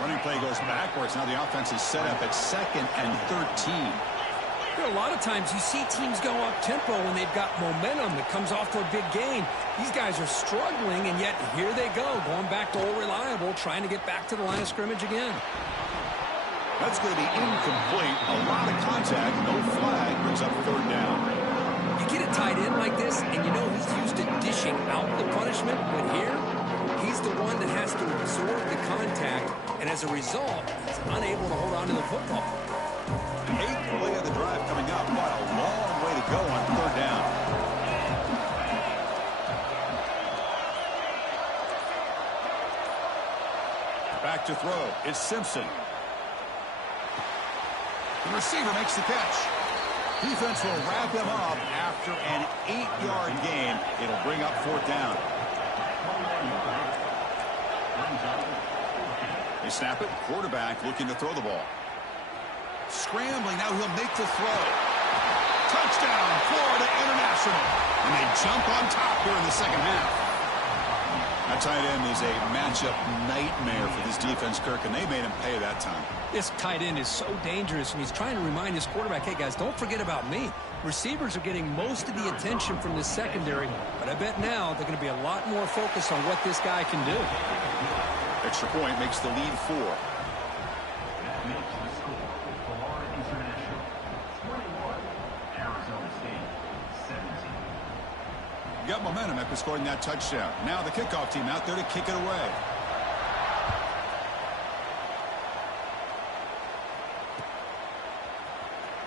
Running play goes backwards. Now the offense is set up at 2nd and 13. You know, a lot of times you see teams go up-tempo when they've got momentum that comes off for a big gain. These guys are struggling, and yet here they go, going back to old reliable, trying to get back to the line of scrimmage again. That's going to be incomplete. A lot of contact. No flag. Brings up third down. You get a tight end like this, and you know he's used to dishing out the punishment, but here, he's the one that has to absorb the contact, and as a result, he's unable to hold on to the football. 8th play of the drive coming up. What a long way to go on third down. Back to throw. It's Simpson. The receiver makes the catch. Defense will wrap him up after an 8-yard gain. It'll bring up fourth down. They snap it. Quarterback looking to throw the ball. Scrambling. Now he'll make the throw. Touchdown, Florida International. And they jump on top here in the second half. That tight end is a matchup nightmare for this defense, Kirk, and they made him pay that time. This tight end is so dangerous, and he's trying to remind his quarterback, hey, guys, don't forget about me. Receivers are getting most of the attention from the secondary, but I bet now they're going to be a lot more focused on what this guy can do. Extra point makes the lead 4. Florida International 21, Arizona State 17. Got momentum after scoring that touchdown. Now the kickoff team out there to kick it away.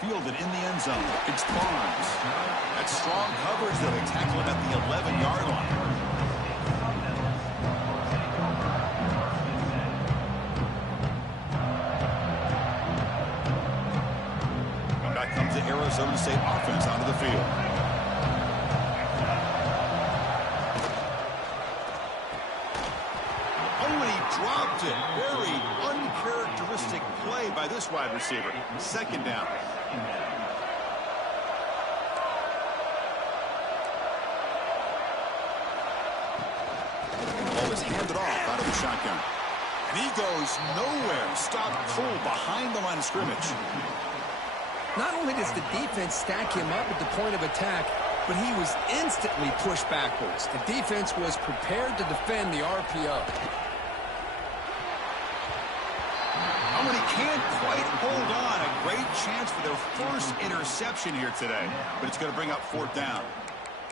Fielded in the end zone. It's Barnes. That's strong coverage, though. They tackle him at the 11-yard line. And back comes the Arizona State offense onto the field. Dropped it. Very uncharacteristic play by this wide receiver. Second down. The ball is handed off out of the shotgun. And he goes nowhere. Stop cold behind the line of scrimmage. Not only does the defense stack him up at the point of attack, but he was instantly pushed backwards. The defense was prepared to defend the RPO. Oh, and he can't quite hold on. A great chance for their first interception here today. But it's going to bring up fourth down.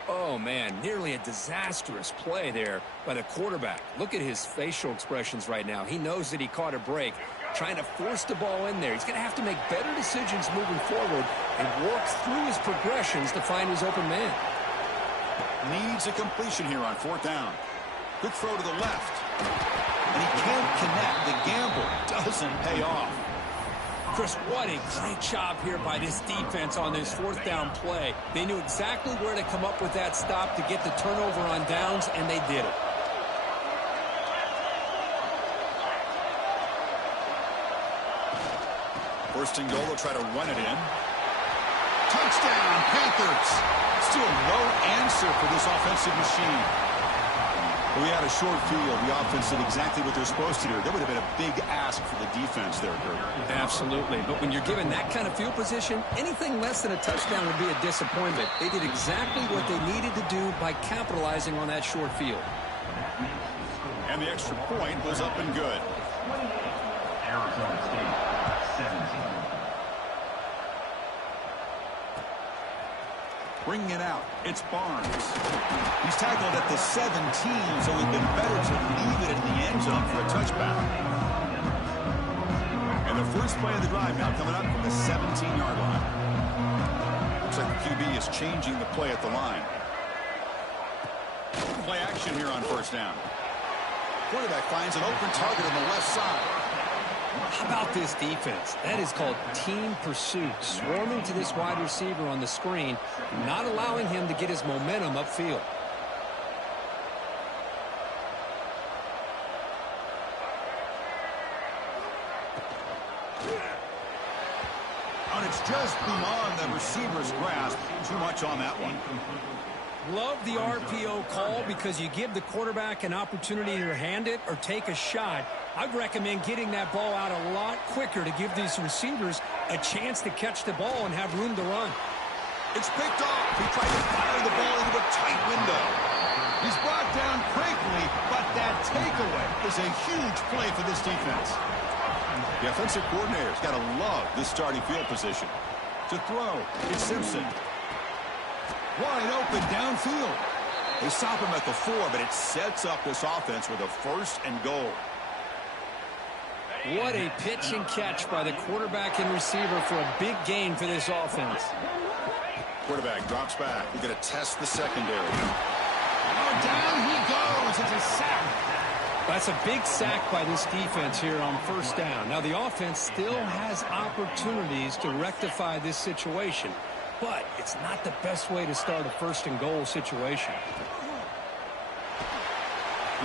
Oh, man, nearly a disastrous play there by the quarterback. Look at his facial expressions right now. He knows that he caught a break, trying to force the ball in there. He's going to have to make better decisions moving forward and work through his progressions to find his open man. Needs a completion here on fourth down. Good throw to the left. And he can't connect. The gamble doesn't pay off. Chris, what a great job here by this defense on this fourth down play. They knew exactly where to come up with that stop to get the turnover on downs, and they did it. First and goal, they'll try to run it in. Touchdown, Panthers. Still no answer for this offensive machine. We had a short field. The offense did exactly what they're supposed to do. That would have been a big ask for the defense there, Kurt. Absolutely. But when you're given that kind of field position, anything less than a touchdown would be a disappointment. They did exactly what they needed to do by capitalizing on that short field. And the extra point was up and good. Arizona State 17. Bringing it out, it's Barnes. He's tackled at the 17, so it'd been better to leave it in the end zone for a touchback. And the first play of the drive now coming up from the 17-yard line. Looks like the QB is changing the play at the line. Play action here on first down. Quarterback finds an open target on the left side. How about this defense? That is called team pursuit. Swarming to this wide receiver on the screen, not allowing him to get his momentum upfield. And it's just beyond the receiver's grasp. Too much on that one. Love the RPO call because you give the quarterback an opportunity to hand it or take a shot. I'd recommend getting that ball out a lot quicker to give these receivers a chance to catch the ball and have room to run. It's picked off. He tried to fire the ball into a tight window. He's brought down quickly, but that takeaway is a huge play for this defense. The offensive coordinator's got to love this starting field position. To throw, it's Simpson. Wide open downfield. They stop him at the 4, but it sets up this offense with a 1st and goal. What a pitch and catch by the quarterback and receiver for a big gain for this offense. Quarterback drops back. We're going to test the secondary. Oh, down he goes. It's a sack. That's a big sack by this defense here on 1st down. Now, the offense still has opportunities to rectify this situation, but it's not the best way to start a 1st and goal situation.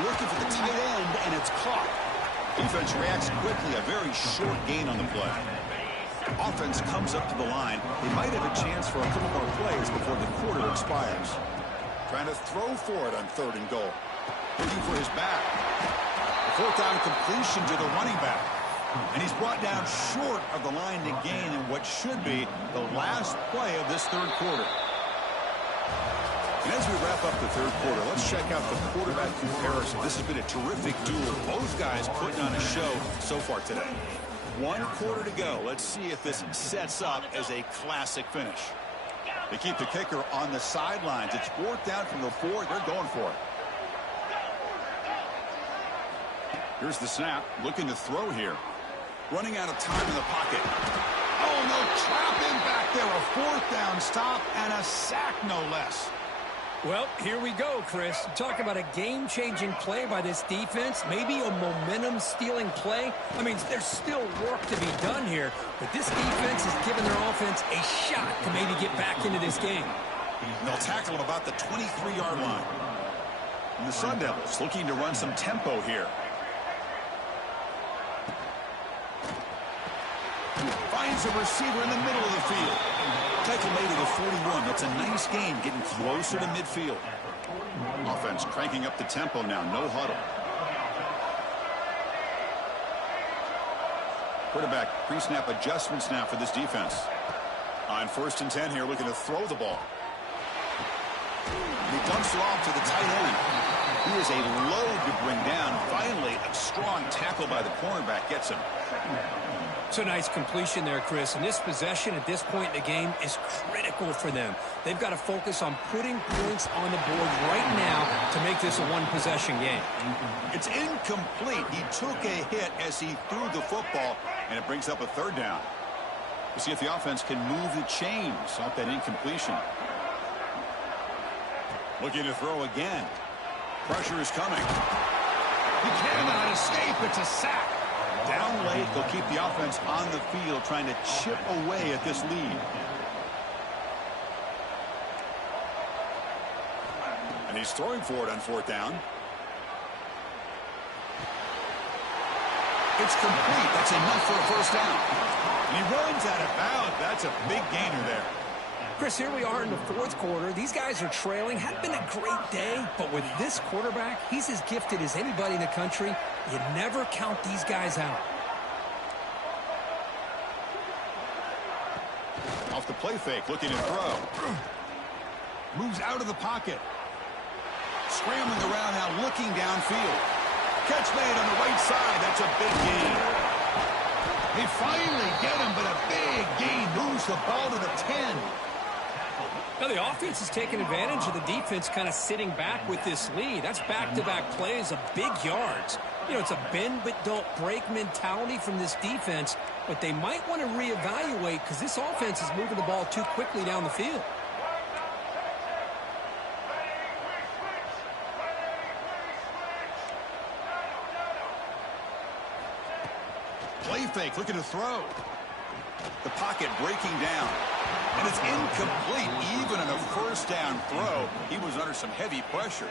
Looking for the tight end, and it's caught. Defense reacts quickly. A very short gain on the play. Offense comes up to the line. They might have a chance for a couple more plays before the quarter expires. Trying to throw for it on 3rd and goal. Looking for his back. 4th down completion to the running back. And he's brought down short of the line to gain in what should be the last play of this 3rd quarter. And as we wrap up the 3rd quarter, let's check out the quarterback comparison. This has been a terrific duel. Both guys putting on a show so far today. 1 quarter to go. Let's see if this sets up as a classic finish. They keep the kicker on the sidelines. It's 4th down from the 4. They're going for it. Here's the snap. Looking to throw here. Running out of time in the pocket. Oh, no. Trap him back there. A 4th down stop and a sack, no less. Well, here we go, Chris. Talk about a game-changing play by this defense. Maybe a momentum-stealing play. I mean, there's still work to be done here, but this defense has given their offense a shot to maybe get back into this game. And they'll tackle him about the 23-yard line. And the Sun Devils looking to run some tempo here. Finds a receiver in the middle of the field. Tackle made at the 41. That's a nice gain, getting closer to midfield. Offense cranking up the tempo now. No huddle. Quarterback pre-snap adjustments now for this defense. On 1st and 10 here, looking to throw the ball. He dumps it off to the tight end. He is a load to bring down. Finally, a strong tackle by the cornerback gets him. It's a nice completion there, Chris. And this possession at this point in the game is critical for them. They've got to focus on putting points on the board right now to make this a one-possession game. It's incomplete. He took a hit as he threw the football, and it brings up a 3rd down. We'll see if the offense can move the chains off that incompletion. Looking to throw again. Pressure is coming. He cannot escape. It's a sack. Down late, they'll keep the offense on the field trying to chip away at this lead. And he's throwing for it on 4th down. It's complete. That's enough for a 1st down. And he runs out of bounds. That's a big gainer there. Chris, here we are in the 4th quarter. These guys are trailing. Had been a great day, but with this quarterback, he's as gifted as anybody in the country. You never count these guys out. Off the play fake, looking to throw. Moves out of the pocket. Scrambling around now, looking downfield. Catch made on the right side. That's a big gain. They finally get him, but a big gain moves the ball to the 10. Now, the offense is taking advantage of the defense kind of sitting back with this lead. That's back-to-back plays of big yards. You know, it's a bend but don't break mentality from this defense, but they might want to reevaluate because this offense is moving the ball too quickly down the field. Play fake, looking to throw. The pocket breaking down. And it's incomplete. Even in a 1st down throw, he was under some heavy pressure.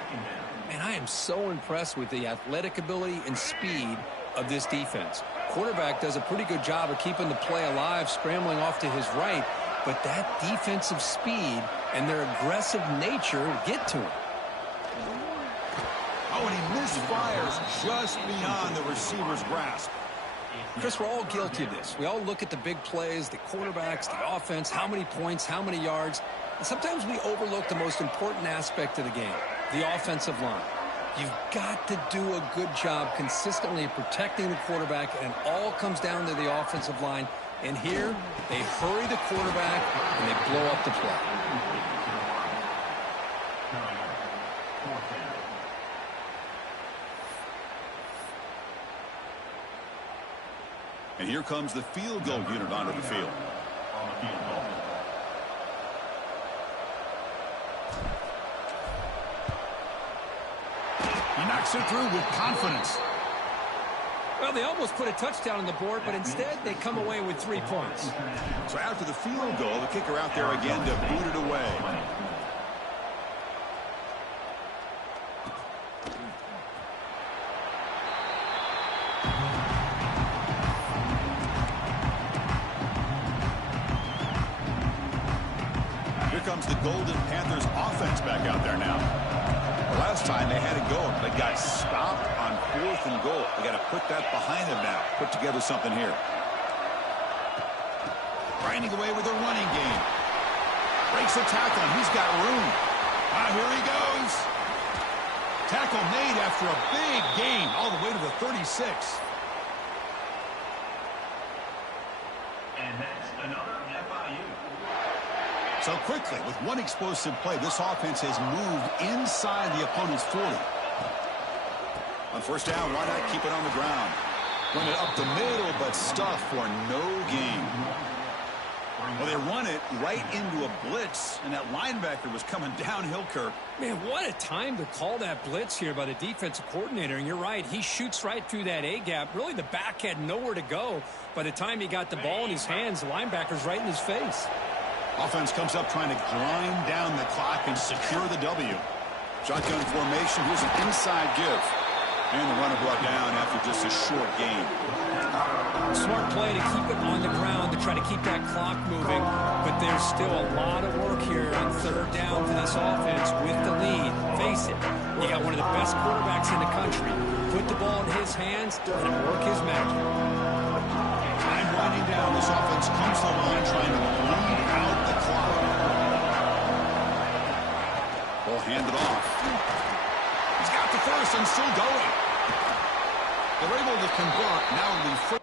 Man, I am so impressed with the athletic ability and speed of this defense. Quarterback does a pretty good job of keeping the play alive, scrambling off to his right, but that defensive speed and their aggressive nature get to him. Oh, and he misfires just beyond the receiver's grasp. Chris, we're all guilty of this. We all look at the big plays, the quarterbacks, the offense, how many points, how many yards. And sometimes we overlook the most important aspect of the game, the offensive line. You've got to do a good job consistently protecting the quarterback, and it all comes down to the offensive line. And here, they hurry the quarterback, and they blow up the play. And here comes the field goal unit onto the field. He knocks it through with confidence. Well, they almost put a touchdown on the board, but instead they come away with 3 points. So after the field goal, the kicker out there again to boot it away. Here comes the Golden Panthers offense back out there now. The last time they had to go, they got stopped on 4th and goal. They got to put that behind them now. Put together something here. Grinding away with a running game. Breaks a tackle, and he's got room. Here he goes. Tackle made after a big gain all the way to the 36. And that's another FIU. So quickly, with one explosive play, this offense has moved inside the opponent's 40. On first down, why not keep it on the ground? Run it up the middle, but stuffed for no gain. Well, they run it right into a blitz, and that linebacker was coming downhill, Kirk. Man, what a time to call that blitz here by the defensive coordinator. And you're right, he shoots right through that A-gap. Really, the back had nowhere to go. By the time he got the ball in his hands, the linebacker's right in his face. Offense comes up trying to grind down the clock and secure the W. Shotgun formation. Here's an inside give. And the runner brought down after just a short gain. Smart play to keep it on the ground to try to keep that clock moving. But there's still a lot of work here on 3rd down for this offense with the lead. Face it, you got one of the best quarterbacks in the country. Put the ball in his hands, let him work his magic. Time winding down. This offense comes to the line trying to bleed out the clock. Ball handed off. He's got the first and still going. They're able to convert. Now the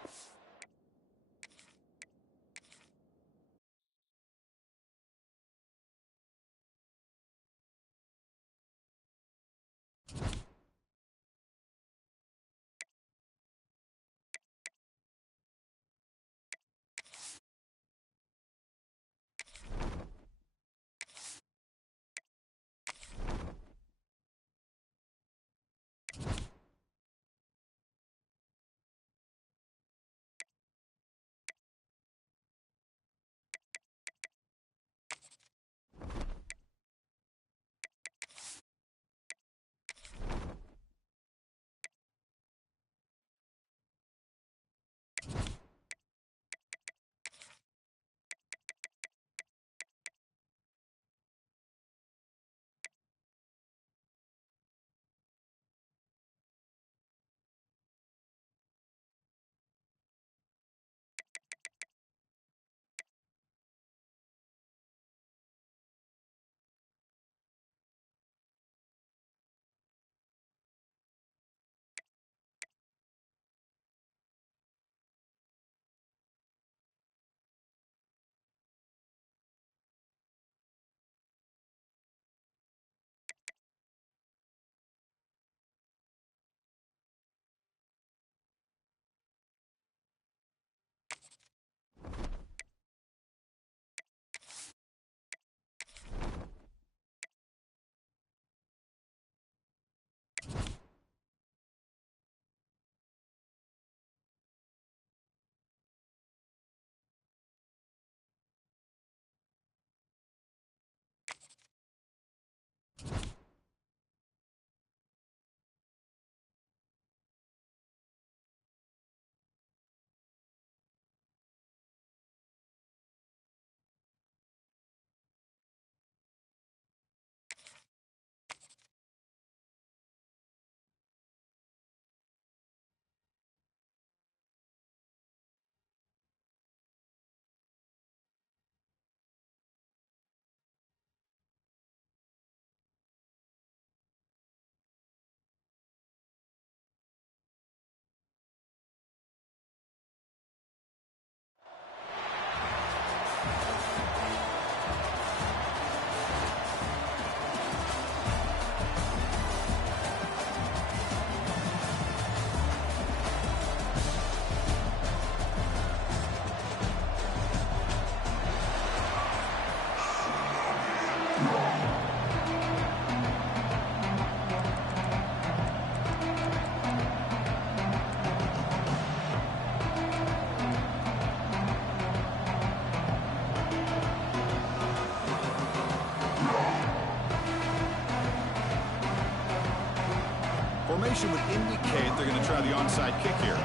formation would indicate they're going to try the onside kick here.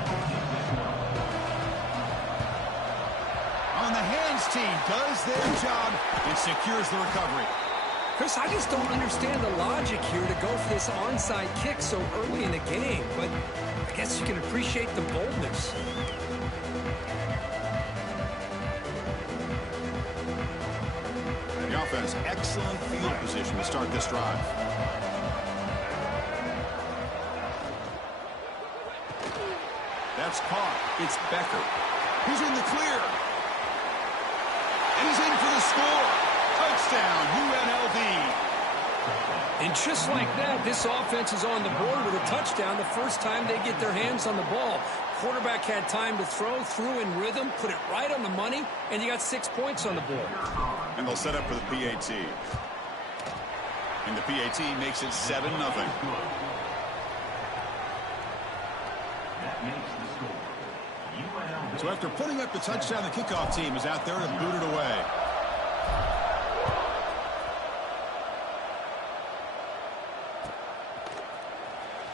On the hands team does their job and secures the recovery. Chris, I just don't understand the logic here to go for this onside kick so early in the game, but I guess you can appreciate the boldness. The offense, excellent field position to start this drive. That's caught. It's Becker. He's in the clear. And he's in for the score. Touchdown, UNLV. And just like that, this offense is on the board with a touchdown the first time they get their hands on the ball. Quarterback had time to threw in rhythm, put it right on the money, and you got 6 points on the board. And they'll set up for the PAT. And the PAT makes it 7-0. So after putting up the touchdown, the kickoff team is out there to boot it away.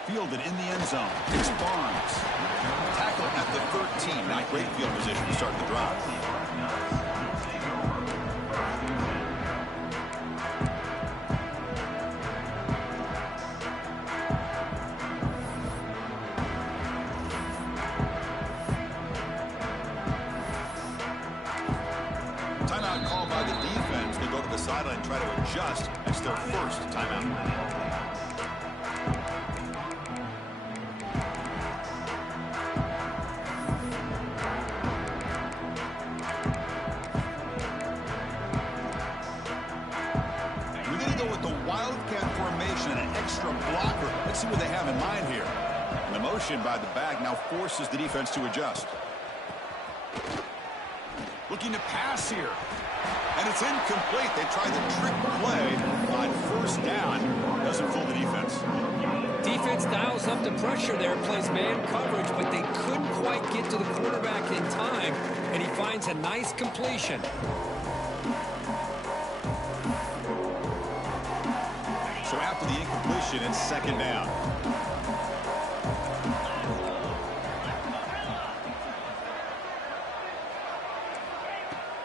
Fielded in the end zone. It's Barnes. Tackle at the 13. Not great field position to start the drive. Timeout called by the defense. They go to the sideline and try to adjust. That's their first timeout. Extra blocker. Let's see what they have in mind here. And the motion by the back now forces the defense to adjust. Looking to pass here. And it's incomplete. They try the trick play on first down. Doesn't fool the defense. Defense dials up the pressure there, plays man coverage, but they couldn't quite get to the quarterback in time, and he finds a nice completion. So after the incompletion, it's second down.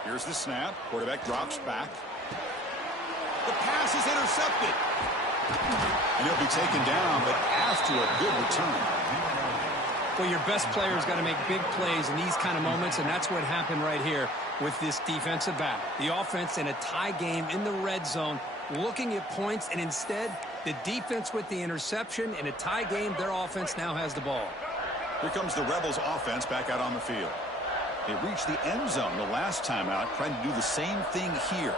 Here's the snap. Quarterback drops back. The pass is intercepted. And he'll be taken down, but after a good return. Well, your best player's got to make big plays in these kind of moments, and that's what happened right here with this defensive back. The offense in a tie game in the red zone, looking at points, and instead, the defense with the interception. In a tie game, their offense now has the ball. Here comes the Rebels offense back out on the field. They reached the end zone the last time out, trying to do the same thing here.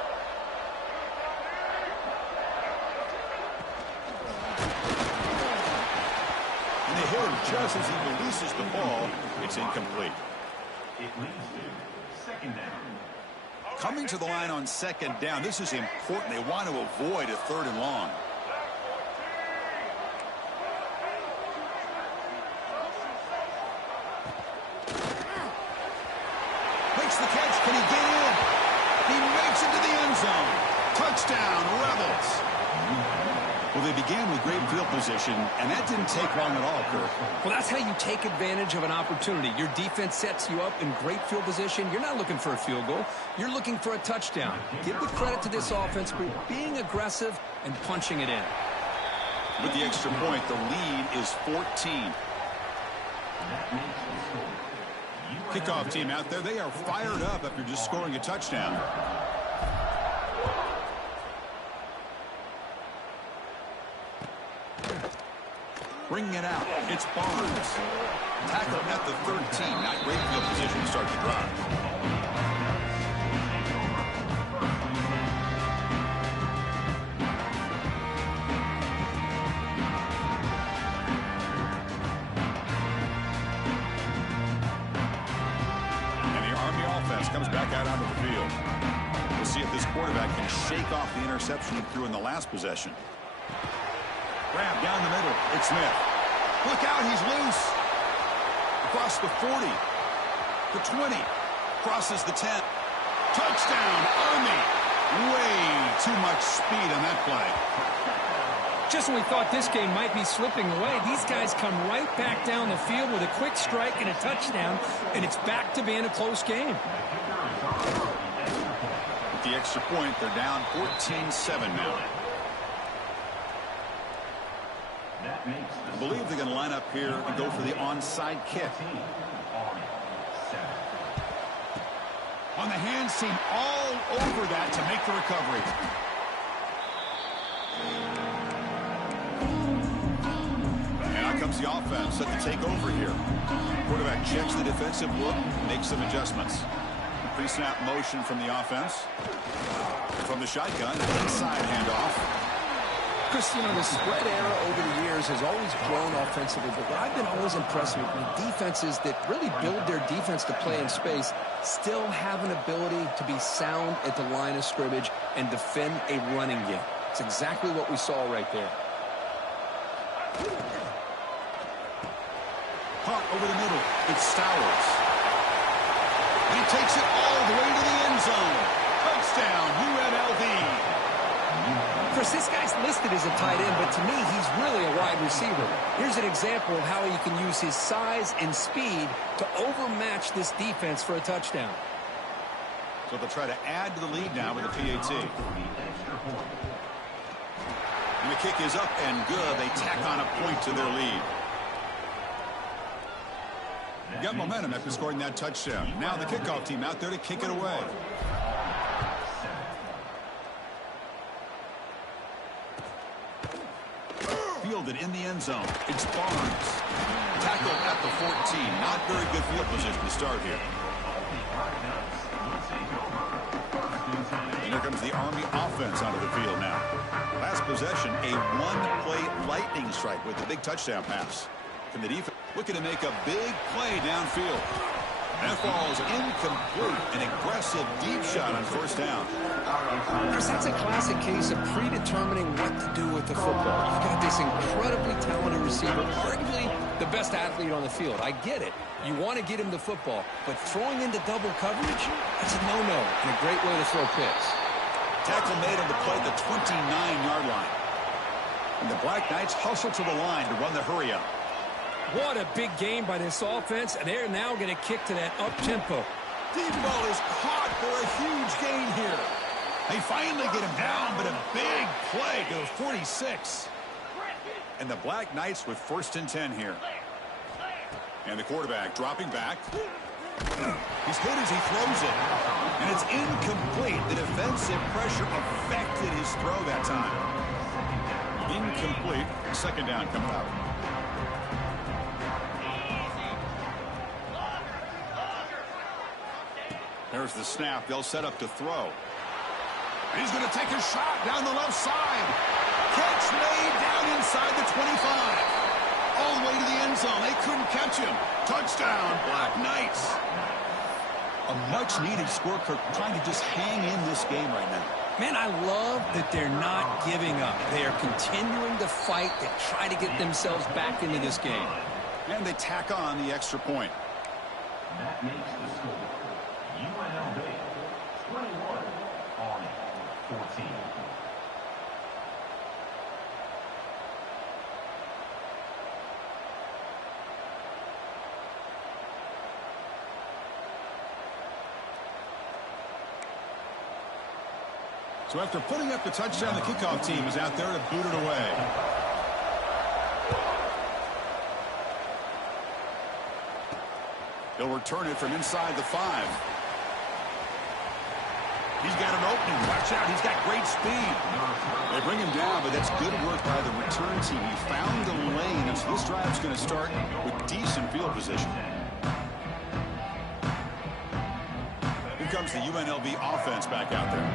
And they hit him just as he releases the ball. It's incomplete. It leads to second down. Coming to the line on second down, this is important. They want to avoid a third and long. Makes the catch. Can he get in? He makes it to the end zone. Touchdown, Rebels. Well, they began with great field position, and that didn't take long at all, Kirk. Well, that's how you take advantage of an opportunity. Your defense sets you up in great field position. You're not looking for a field goal. You're looking for a touchdown. Give the credit to this offense for being aggressive and punching it in. With the extra point, the lead is 14. Kickoff team out there, they are fired up after just scoring a touchdown. Bringing it out, it's Barnes. Tackle at the 13. Not great field position to start the drive. And the Army offense comes back out onto the field. We'll see if this quarterback can shake off the interception he threw in the last possession. Grab down the middle. It's Smith. Look out, he's loose. Across the 40. The 20. Crosses the 10. Touchdown, Army. Way too much speed on that play. Just when we thought this game might be slipping away, these guys come right back down the field with a quick strike and a touchdown, and it's back to being a close game. With the extra point, they're down 14-7 now. I believe they're going to line up here and go for the onside kick. On the hands team all over that to make the recovery. And out comes the offense set to take over here. Quarterback checks the defensive look, makes some adjustments. Pre-snap motion from the offense. From the shotgun, inside handoff. Chris, you know, the spread era over the years has always grown offensively, but what I've been always impressed with defenses that really build their defense to play in space still have an ability to be sound at the line of scrimmage and defend a running game. It's exactly what we saw right there. Caught over the middle. It's Stowers. He takes it all the way to the end zone. Touchdown, UNLV. Chris, this guy's listed as a tight end, but to me, he's really a wide receiver. Here's an example of how he can use his size and speed to overmatch this defense for a touchdown. So they'll try to add to the lead now with a PAT. And the kick is up and good. They tack on a point to their lead. Got momentum after scoring that touchdown. Now the kickoff team out there to kick it away. Fielded in the end zone. It's Barnes. Tackled at the 14. Not very good field position to start here. And here comes the Army offense onto the field now. Last possession, a one-play lightning strike with a big touchdown pass. From the defense, looking to make a big play downfield. That falls incomplete. An aggressive deep shot on first down. Chris, that's a classic case of predetermining what to do with the football. You've got this incredibly talented receiver, arguably the best athlete on the field. I get it. You want to get him the football, but throwing into double coverage, that's a no-no and a great way to throw picks. Tackle made on the play at the 29-yard line. And the Black Knights hustle to the line to run the hurry-up. What a big game by this offense, and they're now going to kick to that up-tempo. Deep ball is caught for a huge gain here. They finally get him down, but a big play to the 46. And the Black Knights with 1st and 10 here. And the quarterback dropping back. He's hit as he throws it. And it's incomplete. The defensive pressure affected his throw that time. Incomplete. 2nd down coming up. There's the snap. They'll set up to throw. He's going to take a shot down the left side. Catch made down inside the 25. All the way to the end zone. They couldn't catch him. Touchdown, Black Knights. A much-needed score, Kirk, trying to just hang in this game right now. Man, I love that they're not giving up. They are continuing to fight to try to get themselves back into this game. And they tack on the extra point. That makes the score UNLV 21 on 14. So after putting up the touchdown, the kickoff team is out there to boot it away. They'll return it from inside the 5. He's got an opening. Watch out. He's got great speed. They bring him down, but that's good work by the return team. He found the lane, and so this drive's going to start with decent field position. Here comes the UNLV offense back out there.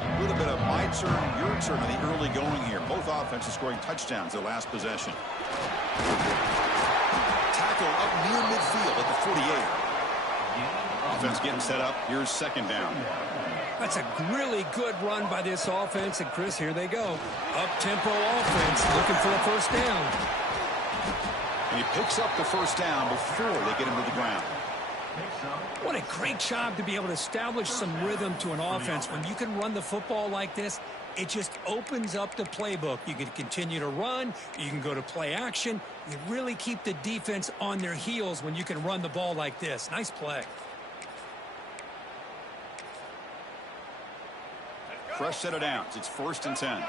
A little bit of my turn, your turn on the early going here. Both offenses scoring touchdowns their last possession. Tackle up near midfield at the 48. Offense getting set up. Here's 2nd down. That's a really good run by this offense, and Chris, here they go. Up-tempo offense looking for a 1st down. And he picks up the 1st down before they get him to the ground. What a great job to be able to establish some rhythm to an offense. When you can run the football like this, It just opens up the playbook. You can continue to run. You can go to play action. You really keep the defense on their heels when you can run the ball like this. Nice play. Fresh set of downs. It's 1st and 10.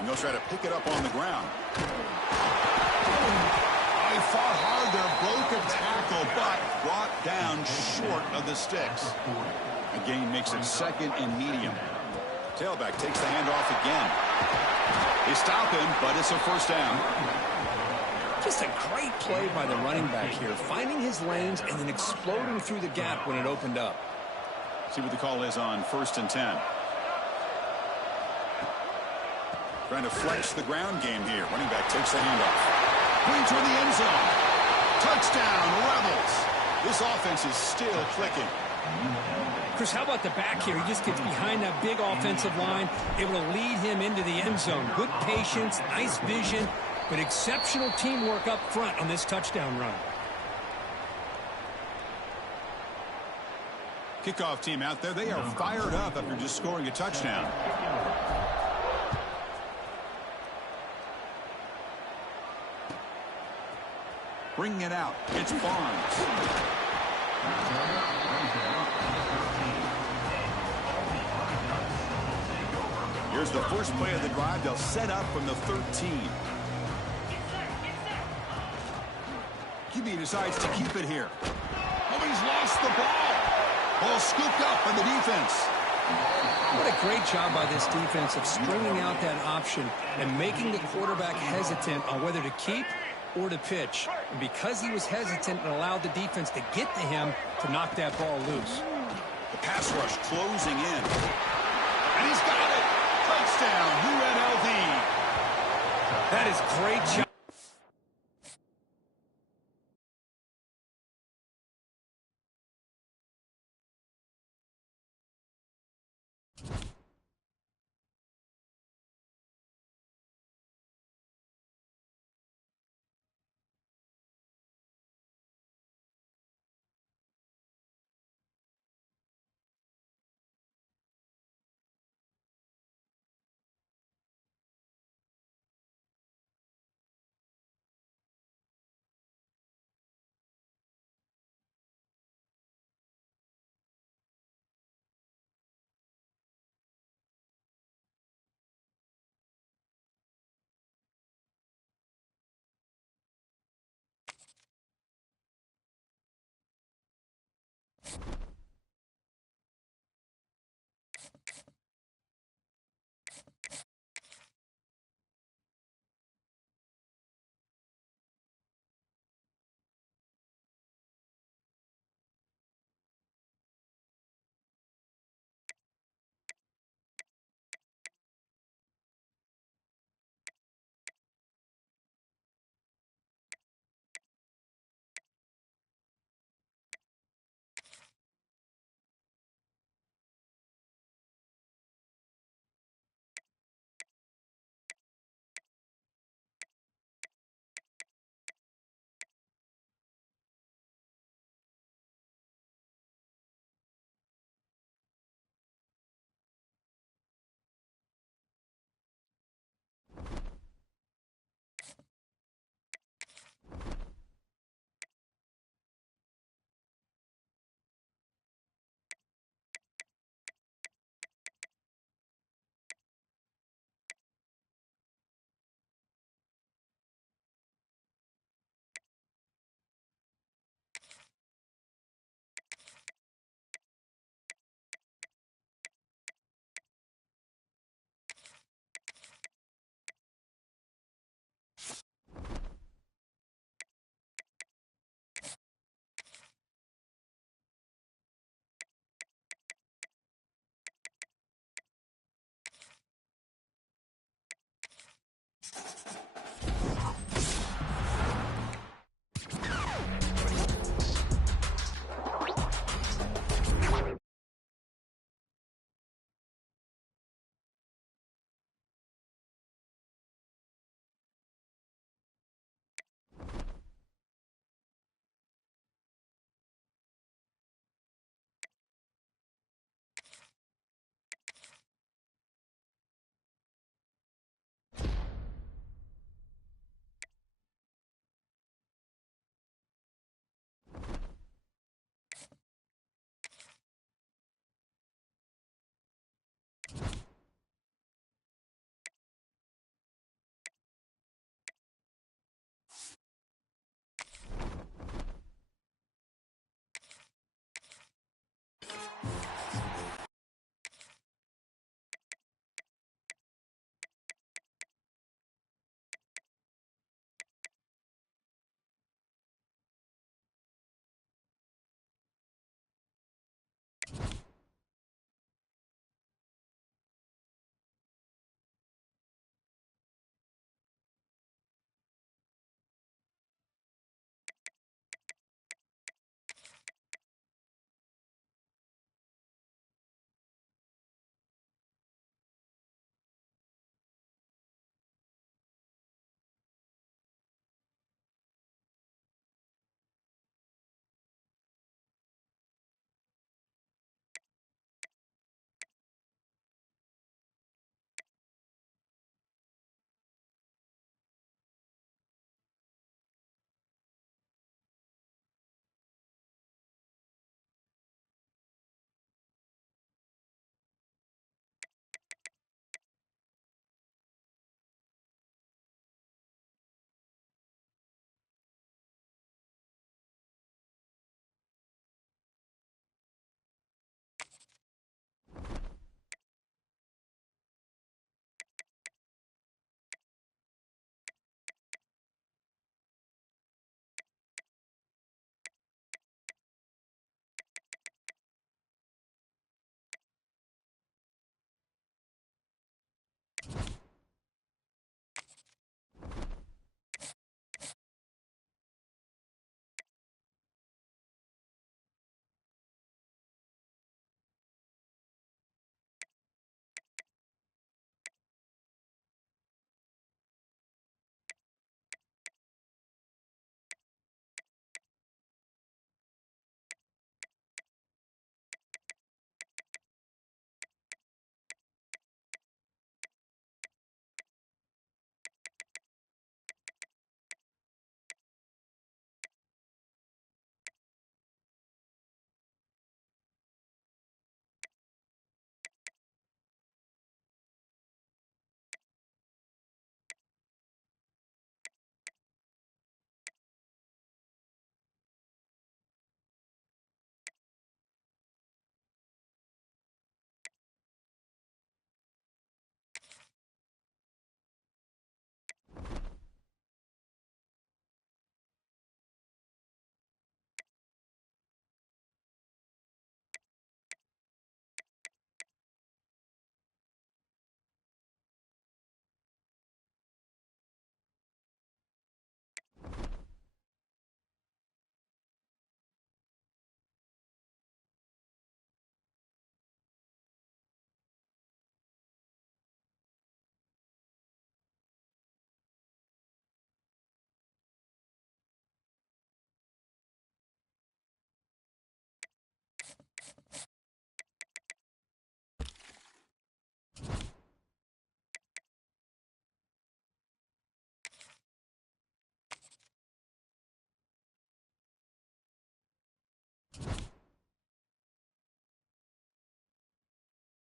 And they'll try to pick it up on the ground. He fought hard there, broke a tackle, but brought down short of the sticks. A gain makes it 2nd and medium. Tailback takes the handoff again. They stop him, but it's a 1st down. Just a great play by the running back here, finding his lanes and then exploding through the gap when it opened up. See what the call is on 1st and 10. Trying to flex the ground game here. Running back takes the handoff. Going toward the end zone. Touchdown, Rebels. This offense is still clicking. Chris, how about the back here? He just gets behind that big offensive line, able to lead him into the end zone. Good patience, nice vision, but exceptional teamwork up front on this touchdown run. Kickoff team out there, they are fired up after just scoring a touchdown. Bringing it out, it's Barnes. Here's the first play of the drive. They'll set up from the 13. QB decides to keep it here. Oh, he's lost the ball. Ball scooped up by the defense. What a great job by this defense of stringing out that option and making the quarterback hesitant on whether to keep or to pitch. And because he was hesitant, it allowed the defense to get to him to knock that ball loose. The pass rush closing in. And he's got it. Touchdown, UNLV. That is great job.